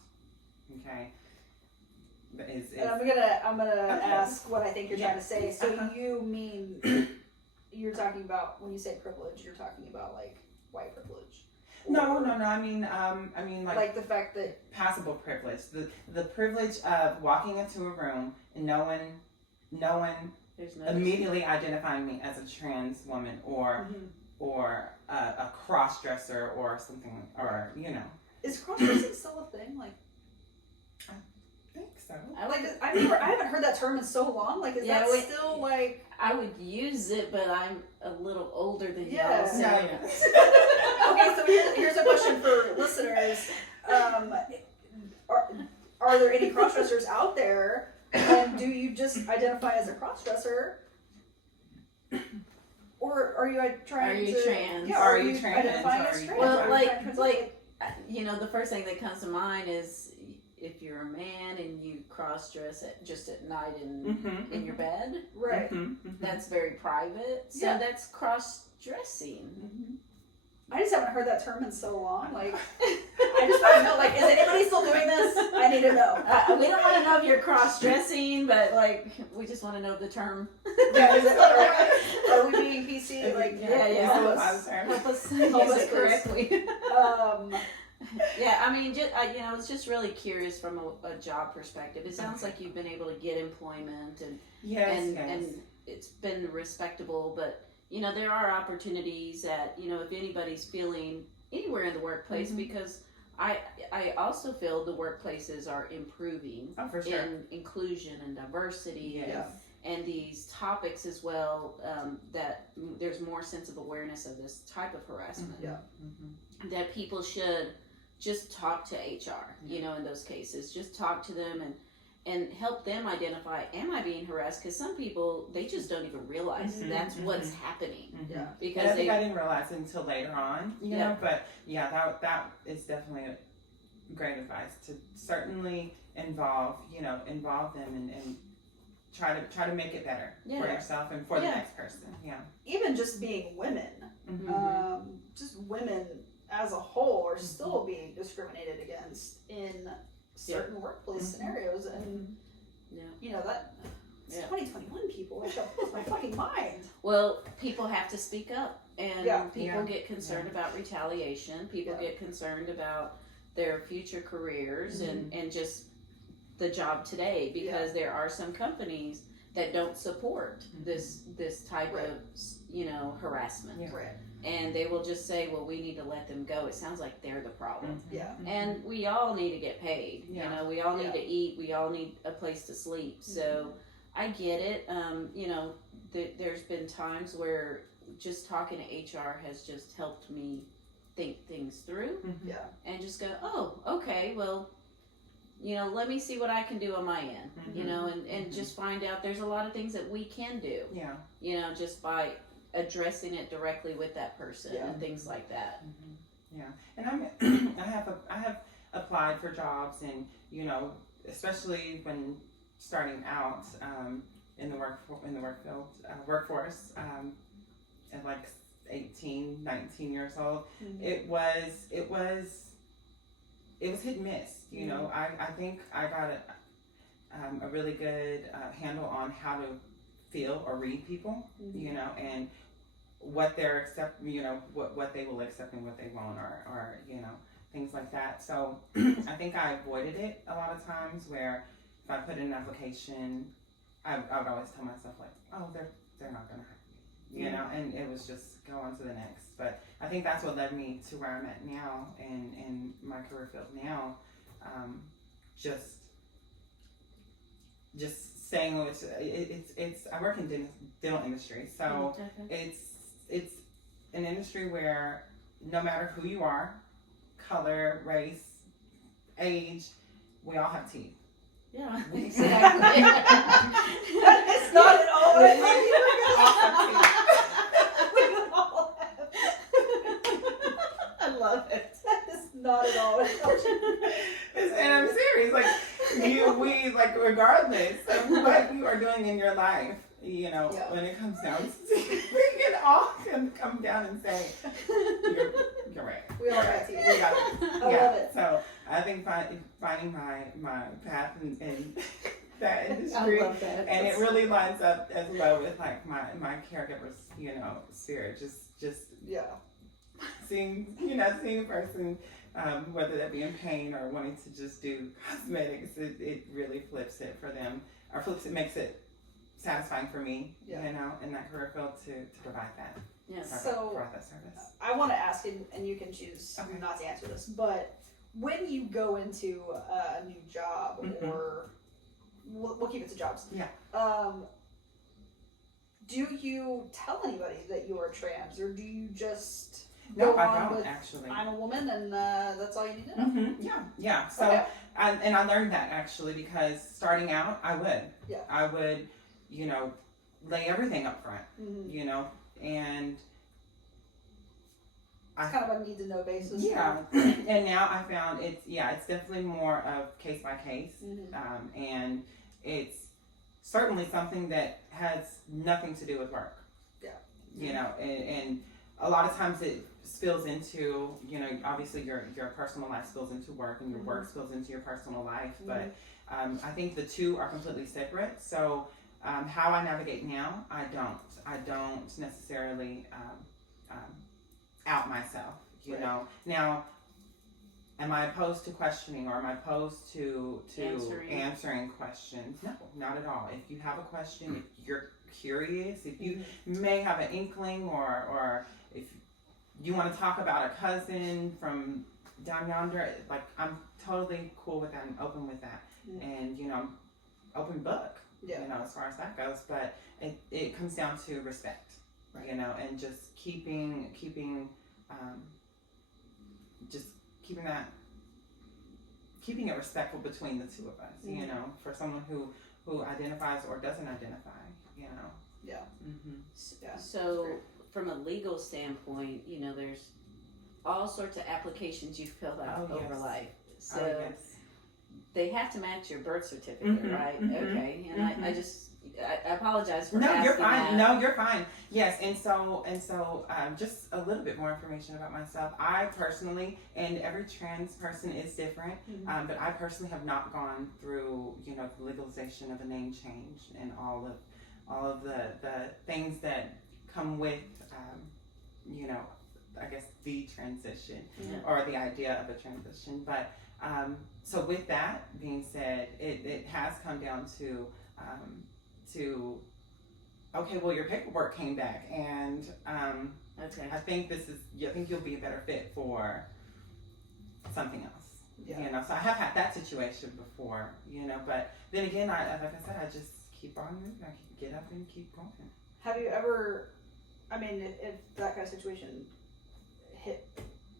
Okay. And I'm gonna ask what I think you're trying to say. So you mean you're talking about when you say privilege, you're talking about like white privilege? No. I mean like the fact that passable privilege, the privilege of walking into a room and no one immediately identifying me as a trans woman or a cross dresser or something, or you know. Is cross dressing still a thing? Like, I think so. I haven't heard that term in so long. Like, is that still like? I would use it, but I'm a little older than you. So. Okay, so here's a question for listeners. Are there any crossdressers out there? And do you just identify as a crossdresser? Or are you trying to... trans? Yeah, are you trans? Identifying as trans? Well, like, you know, the first thing that comes to mind is if you're a man and you cross-dress just at night in your bed. Right. That's very private. So that's cross-dressing. I just haven't heard that term in so long. Like, I just want to know, like, is anybody still doing this? I need to know. We don't want to know if you're cross-dressing, but, like, we just want to know the term. Are we being PC? Like, help us use it correctly. Yeah, I mean, you know, I was just really curious from a job perspective. It sounds like you've been able to get employment and it's been respectable, but you know, there are opportunities that, you know, if anybody's feeling anywhere in the workplace, because I also feel the workplaces are improving in inclusion and diversity and these topics as well, that there's more sense of awareness of this type of harassment. That people should just talk to HR, you know, in those cases. Just talk to them and help them identify, am I being harassed? Because some people, they just don't even realize that's what's happening. Because I think I didn't realize it until later on, you know, but that is definitely great advice to certainly involve them and try to make it better for yourself and for the next person. Even just being women, just women as a whole are still being discriminated against in certain workplace scenarios, and you know that It's 2021 people. Like, that blows my fucking mind. Well, people have to speak up, and people Yeah. get concerned about retaliation. People get concerned about their future careers and just the job today, because there are some companies that don't support this type of, you know, harassment. Yeah. Right. And they will just say, well, we need to let them go. It sounds like they're the problem. Yeah. And we all need to get paid. You know, we all need to eat. We all need a place to sleep. So I get it. You know, there's been times where just talking to HR has just helped me think things through. Yeah. And just go, oh, okay, well, you know, let me see what I can do on my end. You know, and just find out there's a lot of things that we can do. Yeah. You know, just by addressing it directly with that person and things like that. Yeah, and I have applied for jobs, and you know, especially when starting out in the workforce at like 18, 19 years old, it was hit and miss. You know, I think I got a really good handle on how to feel or read people. You know, and what they're what they will accept and what they won't, or you know, things like that. So I think I avoided it a lot of times, where if I put in an application, I would always tell myself like, oh, they're not gonna hire me, you know, and it was just go on to the next. But I think that's what led me to where I'm at now in my career field now. Just saying, it's I work in dental industry, so it's an industry where no matter who you are, color, race, age, we all have teeth. Yeah, exactly. It's not at all what I thought. I love it. That is not at all what I thought. And I'm serious, like we like regardless of what you are doing in your life, you know, when it comes down to teeth, we can all come down and say, you're right. We all got teeth. We got it. I love it. So I think finding my path in that industry, I love that. and it really lines up as well with like my caregiver's, you know, spirit. Just seeing a person, whether that be in pain or wanting to just do cosmetics, it really flips it for them, or makes it satisfying for me, you know, in that career field to provide that. Provide that service. I want to ask, and you can choose not to answer this, but when you go into a new job, or we'll keep it to jobs. Yeah. Do you tell anybody that you are trans, or do you just No, go I on don't with, actually. I'm a woman, and that's all you need to know? Yeah. So, I learned that actually because starting out, I would, you know, lay everything up front, you know, and it's kind of a need to know basis. Yeah, and now I found it's definitely more of case by case, and it's certainly something that has nothing to do with work. Yeah, you know, and a lot of times it spills into, you know, obviously your personal life spills into work, and your work spills into your personal life, but I think the two are completely separate. So how I navigate now, I don't necessarily out myself, you know. Now, am I opposed to questioning, or am I opposed to answering questions? No, not at all. If you have a question, if you're curious, if you may have an inkling, or if you want to talk about a cousin from down yonder, like, I'm totally cool with that and open with that. And, you know, open book, you know, as far as that goes. But it comes down to respect, you know, and just keeping it respectful between the two of us, you know, for someone who identifies or doesn't identify, you know. Yeah. So from a legal standpoint, you know, there's all sorts of applications you filled out over life. So they have to match your birth certificate, right? Okay. And I just I apologize for No, asking you're fine. that. No, you're fine. Yes, and so just a little bit more information about myself. I personally, and every trans person is different, but I personally have not gone through, you know, the legalization of a name change and all of the things that come with, you know, I guess the transition or the idea of a transition. But so with that being said, it has come down to okay, well, your paperwork came back, and Okay. I think you'll be a better fit for something else. Yeah. You know, so I have had that situation before, you know, but then again, like I said, I just keep on moving. I get up and keep going. Have you ever, I mean, if that kind of situation hit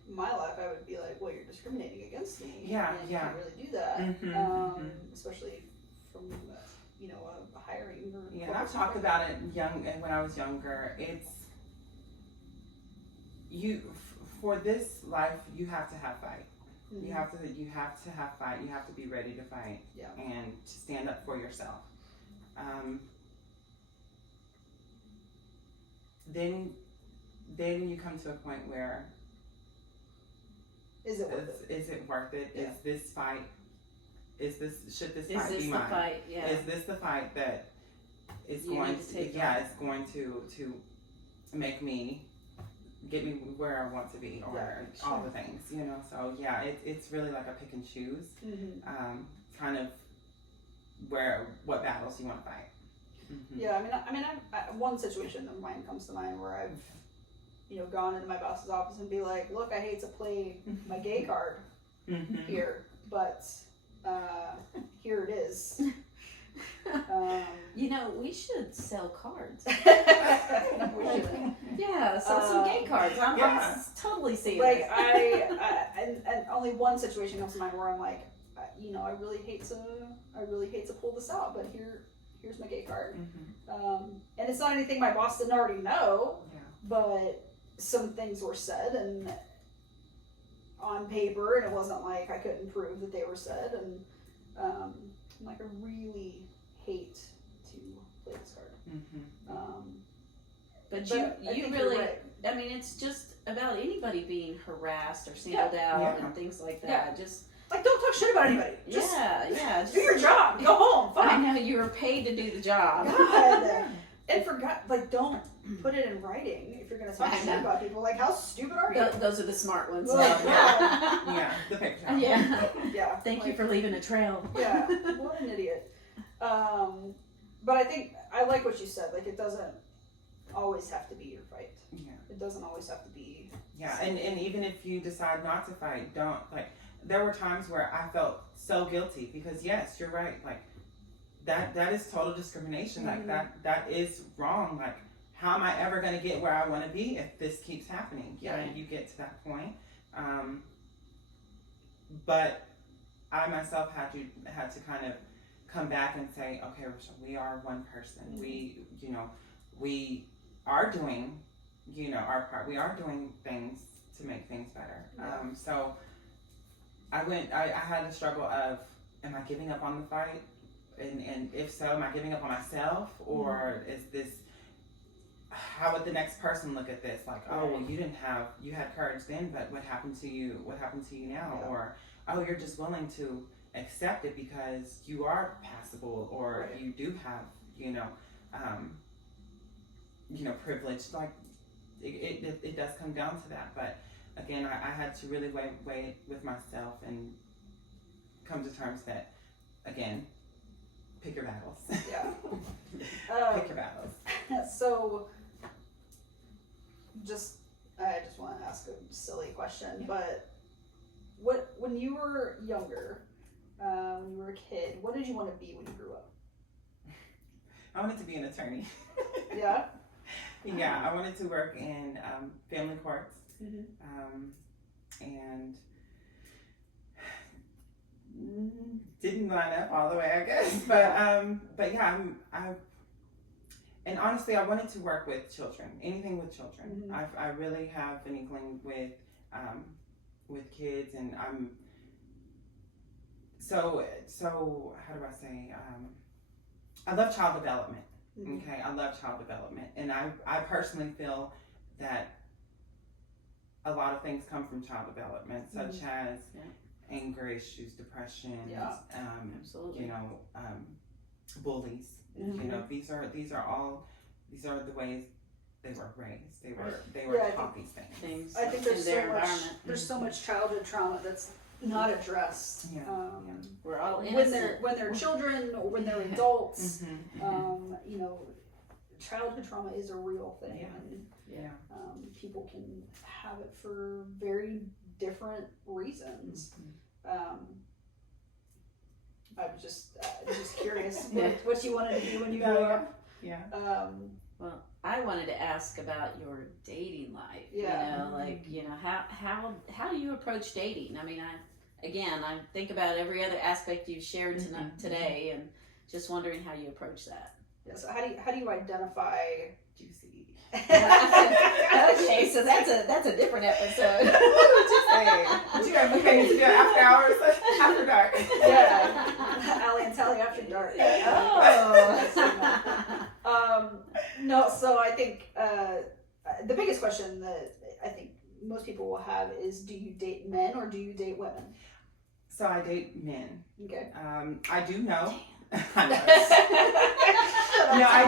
my life, I would be like, well, you're discriminating against me. Yeah, You can't really do that. Especially from, you know, a hiring or. Yeah, and I've talked about it when I was younger. It's for this life, you have to have fight. You have to have fight. You have to be ready to fight and to stand up for yourself. Then you come to a point where is it worth it? Is it worth it? Yeah. Is this fight? Should this Is fight this be the mine? fight? Yeah. Is this the fight that is You going need to to take it's going to make me get me where I want to be, or all the things, you know. So yeah, it's really like a pick and choose, kind of what battles you want to fight. Yeah, I mean, one situation of mine comes to mind where I've, you know, gone into my boss's office and be like, look, I hate to play my gay card here, but here it is. You know, we should sell cards. No, we shouldn't. Yeah, sell some gay cards. I'm totally seeing Like this. and only one situation comes to mind where I'm like, you know, I really hate to pull this out, but here's my gay card. And it's not anything my boss didn't already know, but some things were said and on paper, and it wasn't like I couldn't prove that they were said, and I'm like, I really hate to play this card. But I you think really, you're right. I mean, it's just about anybody being harassed or singled out and things like that. Just like, don't talk shit about anybody. Just just do your job. Go home. Fine. I know you were paid to do the job. God. And like, don't put it in writing if you're going to talk shit about people. Like, how stupid are you? Those are the smart ones. Yeah, the picture. Yeah. Thank you for leaving a trail. Yeah, what an idiot. But I think I like what you said. Like, it doesn't always have to be your fight. Yeah. It doesn't always have to be. Yeah, and even if you decide not to fight, don't, like, there were times where I felt so guilty because yes, you're right. Like, that is total discrimination. Like, that is wrong. Like, how am I ever going to get where I want to be if this keeps happening? Yeah, Right. You get to that point. But I myself had to kind of come back and say, okay, Rochelle, we are one person. We are doing, our part. We are doing things to make things better. So I had a struggle of, am I giving up on the fight? And if so, am I giving up on myself? Or is this, how would the next person look at this? Like, oh, well, you had courage then, but what happened to you now? Yeah. Or, oh, you're just willing to accept it because you are passable, or you do have, privilege. Like, it does come down to that. But again, I had to really weigh with myself and come to terms that, again, pick your battles. Yeah. Pick your battles. So, I just want to ask a silly question, but when you were younger, when you were a kid, what did you want to be when you grew up? I wanted to be an attorney. Yeah? Yeah, I wanted to work in family courts, and didn't line up all the way, I guess. But yeah, and honestly, I wanted to work with children, anything with children. I really have an inkling with kids, and I'm so how do I say? I love child development. Mm-hmm. Okay, I love child development, and I personally feel that a lot of things come from child development, such as anger issues, depression, absolutely, bullies. These are the ways they were raised. They were taught these things. I think there's so much childhood trauma that's not addressed. We're all innocent when they're children or when they're adults. Childhood trauma is a real thing, and people can have it for very different reasons. I'm just curious what you wanted to do when you grew up. Well, I wanted to ask about your dating life. How do you approach dating? I mean, I think about every other aspect you've shared today, and just wondering how you approach that. Yeah. So how do you identify juicy? Okay, so that's a different episode. What you guys looking to do after hours, after dark? Yeah, Allie and Tally after dark. No, so I think the biggest question that I think most people will have is, do you date men or do you date women? So I date men. Okay. I do know. I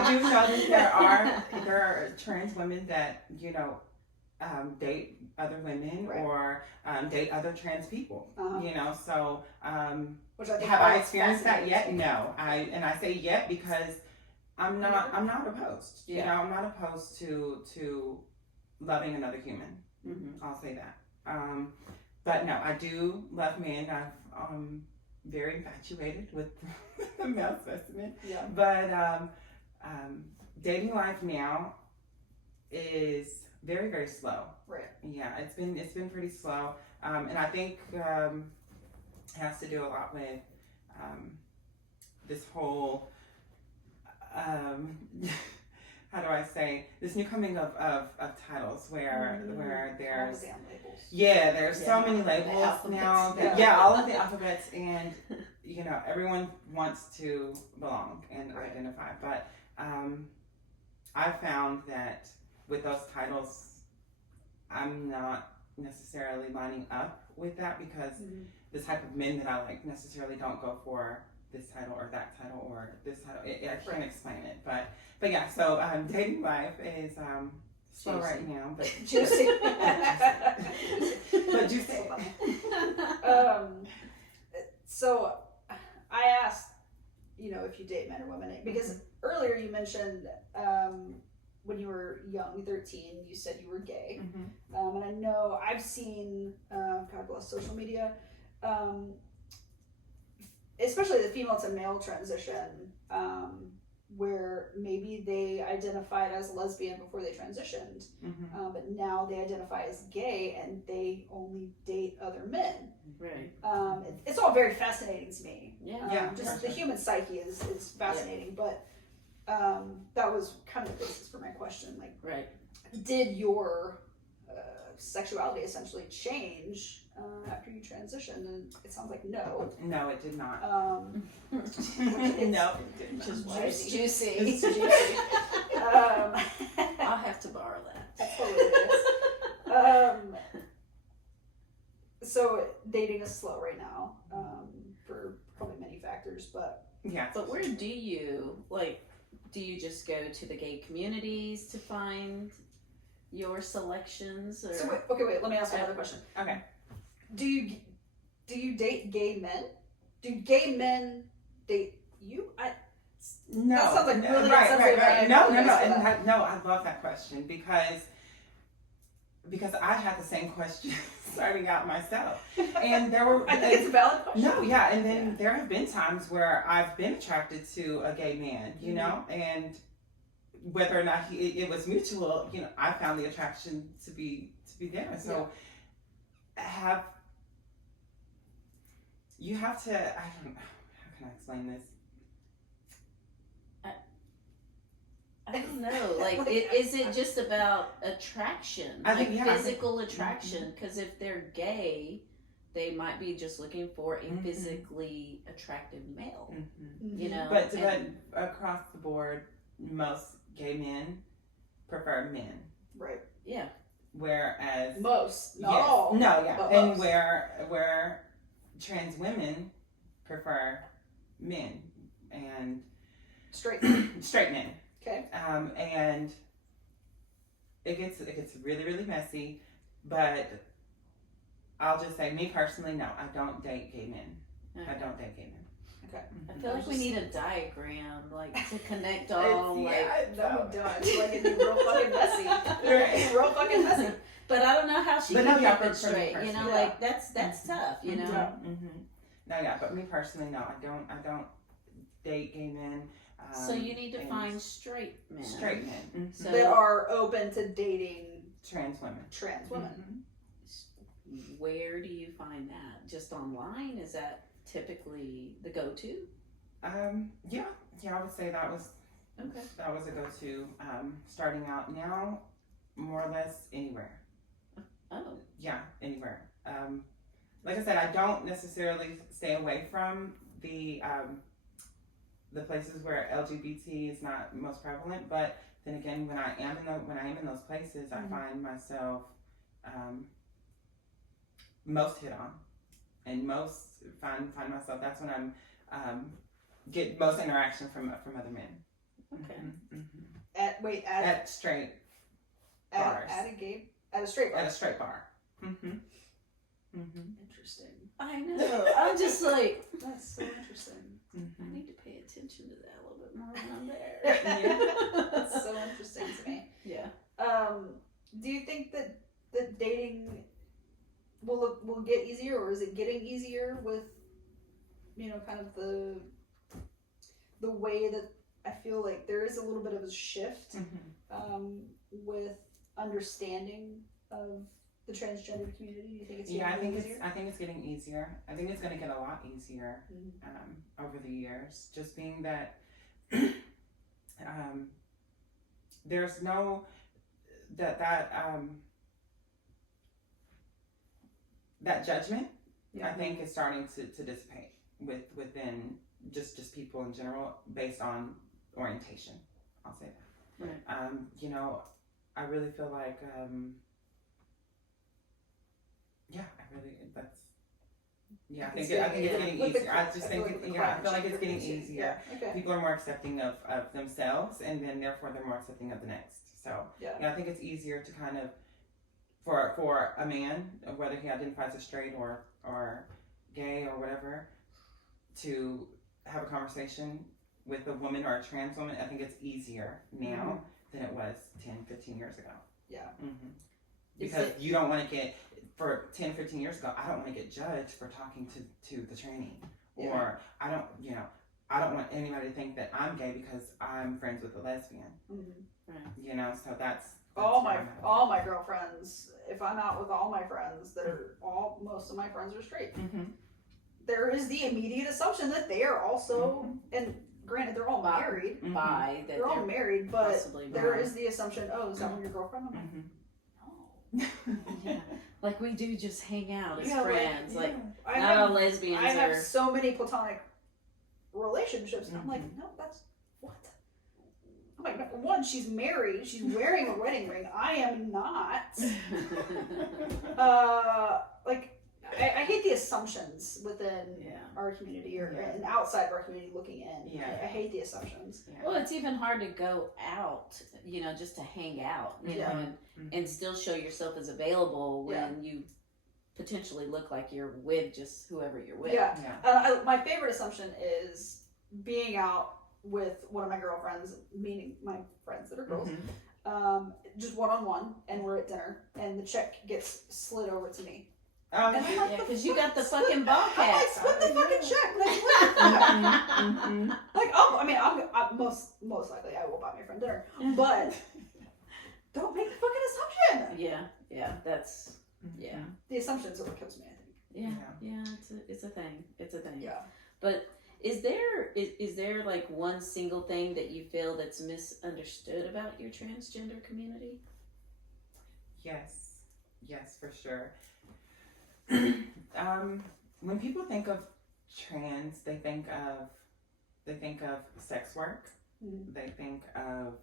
do know that there are trans women that date other women or date other trans people. So which I think have I experienced that yet? No. I say yet because I'm not opposed. I'm not opposed to loving another human. I'll say that. But no, I do love men. I'm very infatuated with the male specimen. Yeah. But dating life now is very, very slow. Right. Yeah, it's been pretty slow. And I think it has to do a lot with this whole how do I say, this new coming of titles where there's so many labels now. All of the alphabets, and everyone wants to belong and identify. But I found that with those titles, I'm not necessarily lining up with that because the type of men that I like necessarily don't go for this title or that title or this title. I can't explain it, but yeah. So dating life is slow right now, but juicy. But juicy. So I asked, if you date men or women, because earlier you mentioned when you were young, 13, you said you were gay, and I know I've seen, God bless social media. Especially the female to male transition, where maybe they identified as lesbian before they transitioned, but now they identify as gay and they only date other men. Right. It's all very fascinating to me. Just the human psyche is fascinating, but that was kind of the basis for my question. Did your sexuality essentially change after you transitioned? And it sounds like no. No, it did not. No, it didn't. Just juicy. It's juicy. I'll have to borrow that. That's hilarious. So dating is slow right now, for probably many factors, but yeah. But where do you do you just go to the gay communities to find your selections? Or? So wait, let me ask you another question. Okay. Do you date gay men? Do gay men date you? No. That sounds like really right. No. And I love that question because I had the same question starting out myself, and there were. I think it's a valid question. No, yeah, and then there have been times where I've been attracted to a gay man, and whether or not it was mutual, I found the attraction to be there. So you have to. I don't know. How can I explain this? I don't know. Is it just about attraction? I think physical attraction? Because if they're gay, they might be just looking for a physically attractive male. You know, but across the board, most gay men prefer men. Right. Yeah. Whereas most, not yes, all, no, yeah, but and most. where trans women prefer men and straight men. Okay. And it gets really, really messy, but I'll just say, me personally, no, I don't date gay men. Okay. I don't date gay men. Okay. I feel like we need a diagram, like, to connect all, No, like. we don't. Like, it'd be real fucking messy. Right. It'd be real fucking messy. But I don't know how she But can no, yeah, keep it for me straight. You personally. know, Yeah. like that's tough. You know. Yeah. No, yeah, but me personally, no, I don't date gay men. So you need to find straight men. Straight men. So That are open to dating trans women. trans women. where do you find that? Just online? Is that typically the go-to? Yeah, I would say that was Okay. That was a go-to. Starting out now, more or less anywhere. Oh. Yeah, anywhere. Like I said, I don't necessarily stay away from the places where LGBT is not most prevalent, but then again, when I am in those places, I find myself most hit on, and most find myself. That's when I'm get most interaction from other men. Okay. At straight bars. At a straight bar. At a straight bar. Interesting. I know. I'm just like, That's so interesting. I need to pay attention to that a little bit more when I'm there. That's so interesting to me. Yeah. Do you think that dating will get easier, or is it getting easier with, kind of the way that I feel like there is a little bit of a shift with understanding of the transgender community? Do you think it's getting easier? I think it's getting easier. I think it's going to get a lot easier over the years. Just being that there's no that judgment. I think is starting to dissipate within just people in general based on orientation. I'll say that. Right. I really feel like I think it's getting easier. I feel like it's getting easier. Yeah. Okay. People are more accepting of themselves, and then therefore they're more accepting of the next. So I think it's easier to kind of for a man, whether he identifies as straight or gay or whatever, to have a conversation with a woman or a trans woman. I think it's easier now than it was 10, 15 years ago. Yeah. Because you don't want to get, for 10, 15 years ago, I don't want to get judged for talking to the tranny. Or I don't want anybody to think that I'm gay because I'm friends with a lesbian. Right. So that's all my girlfriends, if I'm out with all my friends that are most of my friends are straight. There is the immediate assumption that they are also, and granted they're all married. They're all married, but there is the assumption, is that one your girlfriend? I'm like, no. Yeah. Like we do just hang out as friends. Not all lesbians I have so many platonic relationships, and I'm like, no, that's what? I'm like, one, she's married, she's wearing a wedding ring. I am not. I hate the assumptions within our community and outside of our community looking in. I hate the assumptions. Well, it's even hard to go out, just to hang out, know, and still show yourself as available when you potentially look like you're with just whoever you're with. My favorite assumption is being out with one of my girlfriends, meaning my friends that are girls, just one-on-one, and we're at dinner, and the check gets slid over to me. And I'm like, because you got the fucking ball cap. I'm like, split the fucking check. Most likely I will buy my friend dinner, but don't make the fucking assumption. That's The assumptions are what kills me, I think. It's a thing. Yeah. But is there like one single thing that you feel that's misunderstood about your transgender community? Yes, for sure. When people think of trans, they think of sex work. Mm-hmm. They think of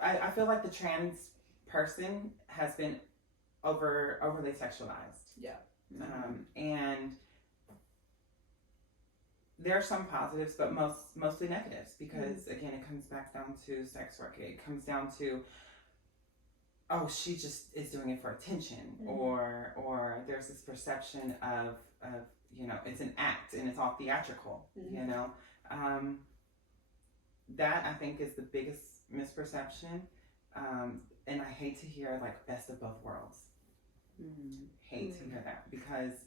I feel like the trans person has been overly sexualized. Yeah. And there are some positives, but mostly negatives, because again, it comes back down to sex work. It comes down to, oh, she just is doing it for attention, or there's this perception of it's an act and it's all theatrical. That I think is the biggest misperception, and I hate to hear like best of both worlds. Hate to hear that, because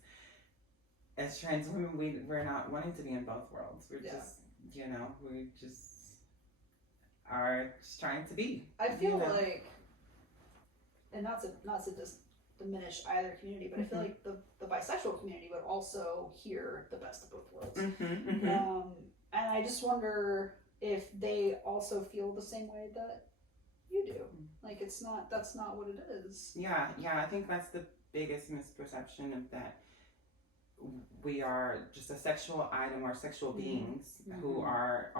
as trans women, we're not wanting to be in both worlds. We're just we just are just trying to be. I feel like, and not to just diminish either community, but I feel like the bisexual community would also hear the best of both worlds. And I just wonder if they also feel the same way that you do. Like that's not what it is. Yeah, I think that's the biggest misperception, of that we are just a sexual item or sexual beings who are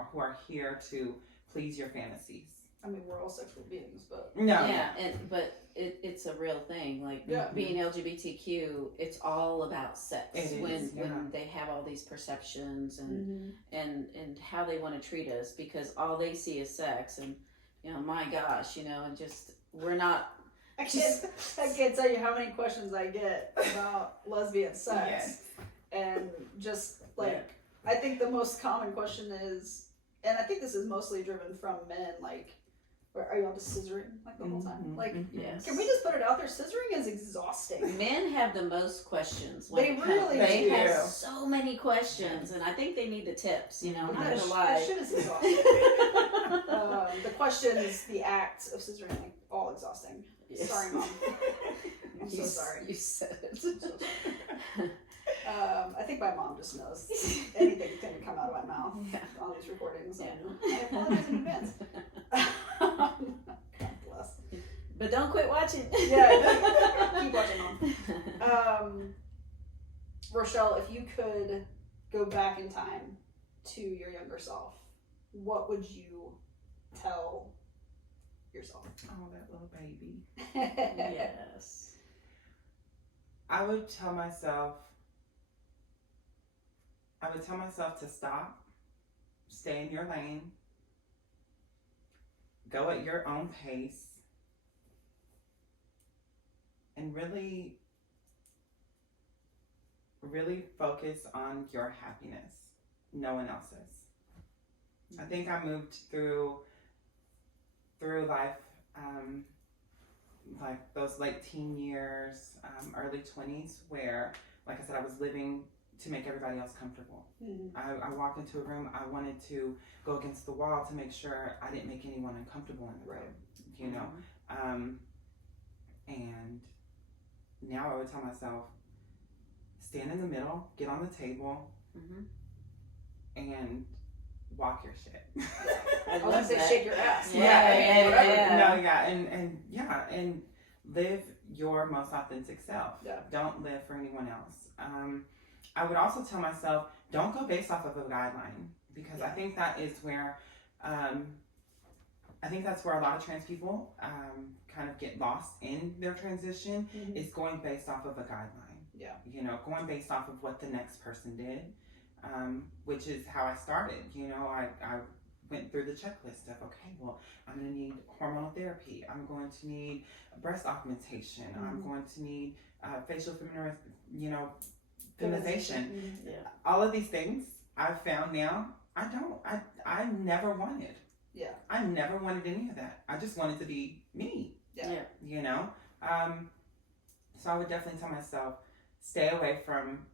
here to please your fantasies. I mean, we're all sexual beings, but but it's a real thing. Like being LGBTQ, it's all about sex. When they have all these perceptions and how they want to treat us, because all they see is sex, and my gosh, and just we're not. I can't tell you how many questions I get about lesbian sex, and just like I think the most common question is, and I think this is mostly driven from men, like, are y'all just scissoring like the whole time? Like, yes. Can we just put it out there? Scissoring is exhausting. Men have the most questions. They really do. They have so many questions, and I think they need the tips. I'm not gonna lie. That shit is exhausting. The questions, the act of scissoring, like all exhausting. Yes. Sorry, Mom. I'm so sorry. You said it. I think my mom just knows anything can come out of my mouth on these recordings. I apologize in advance. God bless. But don't quit watching. Keep watching, Mom. Rochelle, if you could go back in time to your younger self, what would you tell yourself? Oh, that little baby. Yes. I would tell myself to stop, stay in your lane, go at your own pace, and really focus on your happiness, no one else's. I think I moved through life, like those late teen years, early 20s, where, like I said, I was living to make everybody else comfortable. I walked into a room, I wanted to go against the wall to make sure I didn't make anyone uncomfortable in the room, and now I would tell myself, stand in the middle, get on the table, and walk your shit. I was gonna say shake your ass. And live your most authentic self. Don't live for anyone else. I would also tell myself, don't go based off of a guideline, because I think that is where that's where a lot of trans people kind of get lost in their transition, is going based off of a guideline. Going based off of what the next person did, which is how I started. I went through the checklist of, okay, well, I'm going to need hormonal therapy. I'm going to need breast augmentation. I'm going to need facial feminization. All of these things I've found now, I never wanted. I never wanted any of that. I just wanted to be me. So I would definitely tell myself, stay away from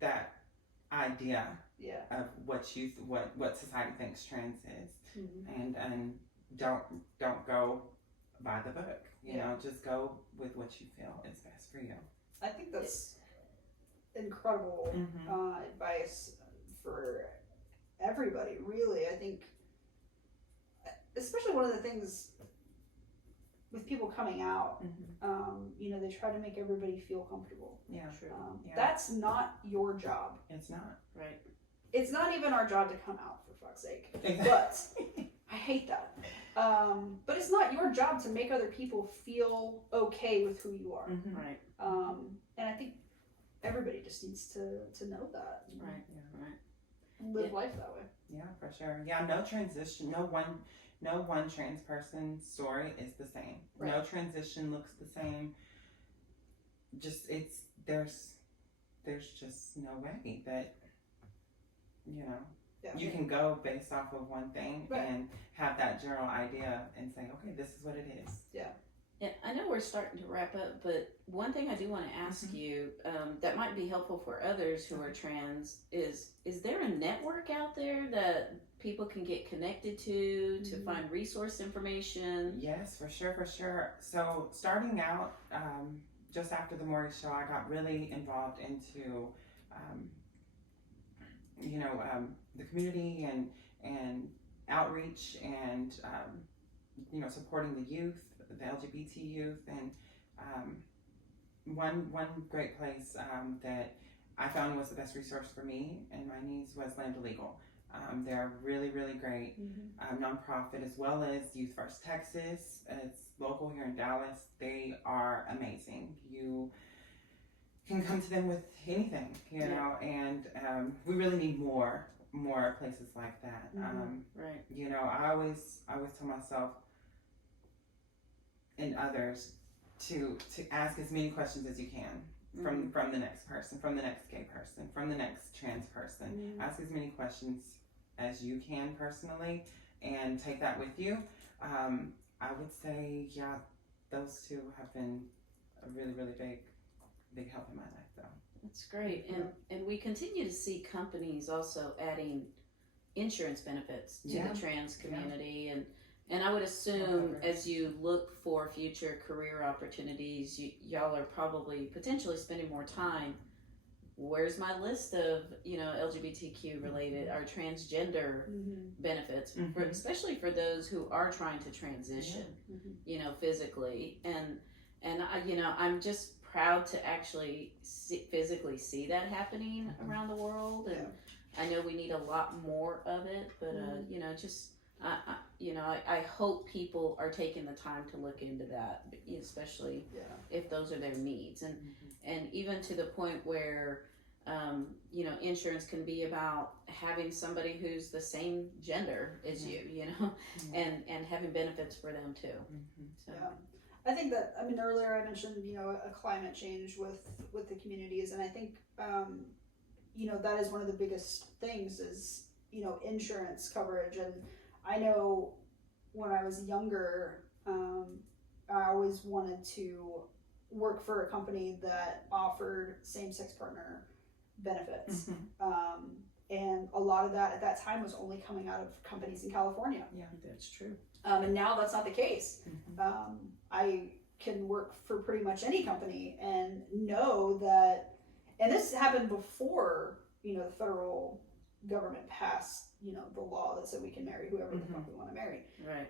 that idea of what society thinks trans is, and don't go by the book. Just go with what you feel is best for you. I think that's incredible advice for everybody, really. I think, especially one of the things with people coming out, Mm-hmm. you know, they try to make everybody feel comfortable. Yeah. True. Yeah. That's not your job. It's not. Right. It's not even our job to come out, for fuck's sake. Exactly. But I hate that. But it's not your job to make other people feel okay with who you are. Mm-hmm. Right. And I think everybody just needs to know that. Right. Yeah. Right. And live Yeah. life that way. Yeah, for sure. Yeah, no transition. No one trans person's story is the same. Right. No transition looks the same. There's just no way that, you know, Yeah. you can go based off of one thing Right. and have that general idea and say, okay, this is what it is. Yeah, I know we're starting to wrap up, but one thing I do want to ask you that might be helpful for others who are trans is there a network out there that people can get connected to find resource information? Yes, for sure. So starting out, just after the Maurice show, I got really involved into, the community and outreach and, supporting the youth, the LGBT youth, and one great place that I found was the best resource for me and my needs was Land Illegal. They're really, really great nonprofit, as well as Youth First Texas. It's local here in Dallas. They are amazing. You can come to them with anything, you know, and we really need more places like that. Right. You know, I always tell myself and others to ask as many questions as you can from the next person, from the next gay person, from the next trans person. Ask as many questions as you can personally and take that with you. I would say, yeah, those two have been a really, really big help in my life, though. That's great. And we continue to see companies also adding insurance benefits to the trans community. And I would assume as you look for future career opportunities, y'all are probably potentially spending more time. Where's my list of, LGBTQ related or transgender benefits, especially for those who are trying to transition, physically. And I'm just proud to actually physically see that happening around the world. And I know we need a lot more of it, but, I hope people are taking the time to look into that, especially if those are their needs. And even to the point where, insurance can be about having somebody who's the same gender as you, and having benefits for them too. So. Yeah. I think that, earlier I mentioned, a climate change with the communities, and I think, that is one of the biggest things is, insurance coverage. And I know when I was younger, I always wanted to work for a company that offered same-sex partner benefits. And a lot of that at that time was only coming out of companies in California. Yeah, that's true. And now that's not the case. I can work for pretty much any company and know that, and this happened before, the federal government passed, the law that said we can marry whoever the fuck we want to marry. Right.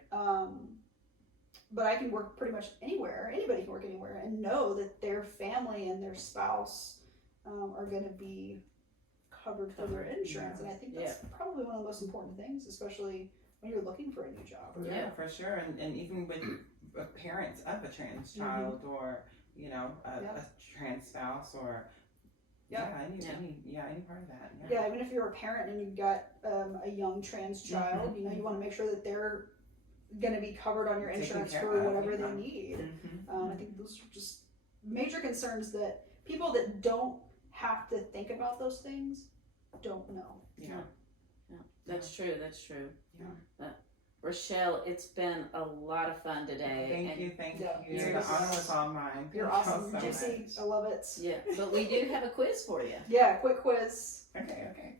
But I can work pretty much anywhere. Anybody can work anywhere and know that their family and their spouse are going to be covered for their insurance. And I think that's probably one of the most important things, especially when you're looking for a new job. Yeah, for sure. And even with parents of a trans child or, a trans spouse or any part of that. Yeah, even if you're a parent and you've got a young trans child, you want to make sure that they're going to be covered on your insurance for whatever they need. I think those are just major concerns that people that don't have to think about those things don't know. Yeah. That's true. Yeah. Rochelle, it's been a lot of fun today. Thank you. The honor was all mine. You're awesome, Gypsy. I love it. Yeah, but we do have a quiz for you. Yeah, quick quiz. Okay.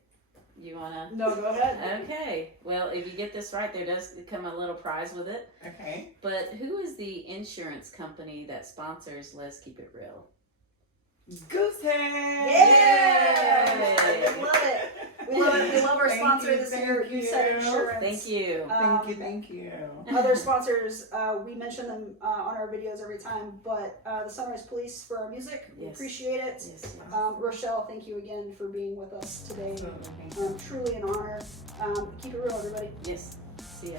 You wanna? No, go ahead. Okay. Well, if you get this right, there does come a little prize with it. Okay. But who is the insurance company that sponsors Let's Keep It Real? Goose Head! Yeah! We love it. We love it. We love our Thank sponsor you, this thank year, you. Goosehead Insurance. Thank you. Thank you. Other sponsors, we mention them on our videos every time, but the Sunrise Police for our music, we Yes. appreciate it. Yes. Rochelle, thank you again for being with us today. Absolutely, thank you. Truly an honor. Keep it real, everybody. Yes. See ya.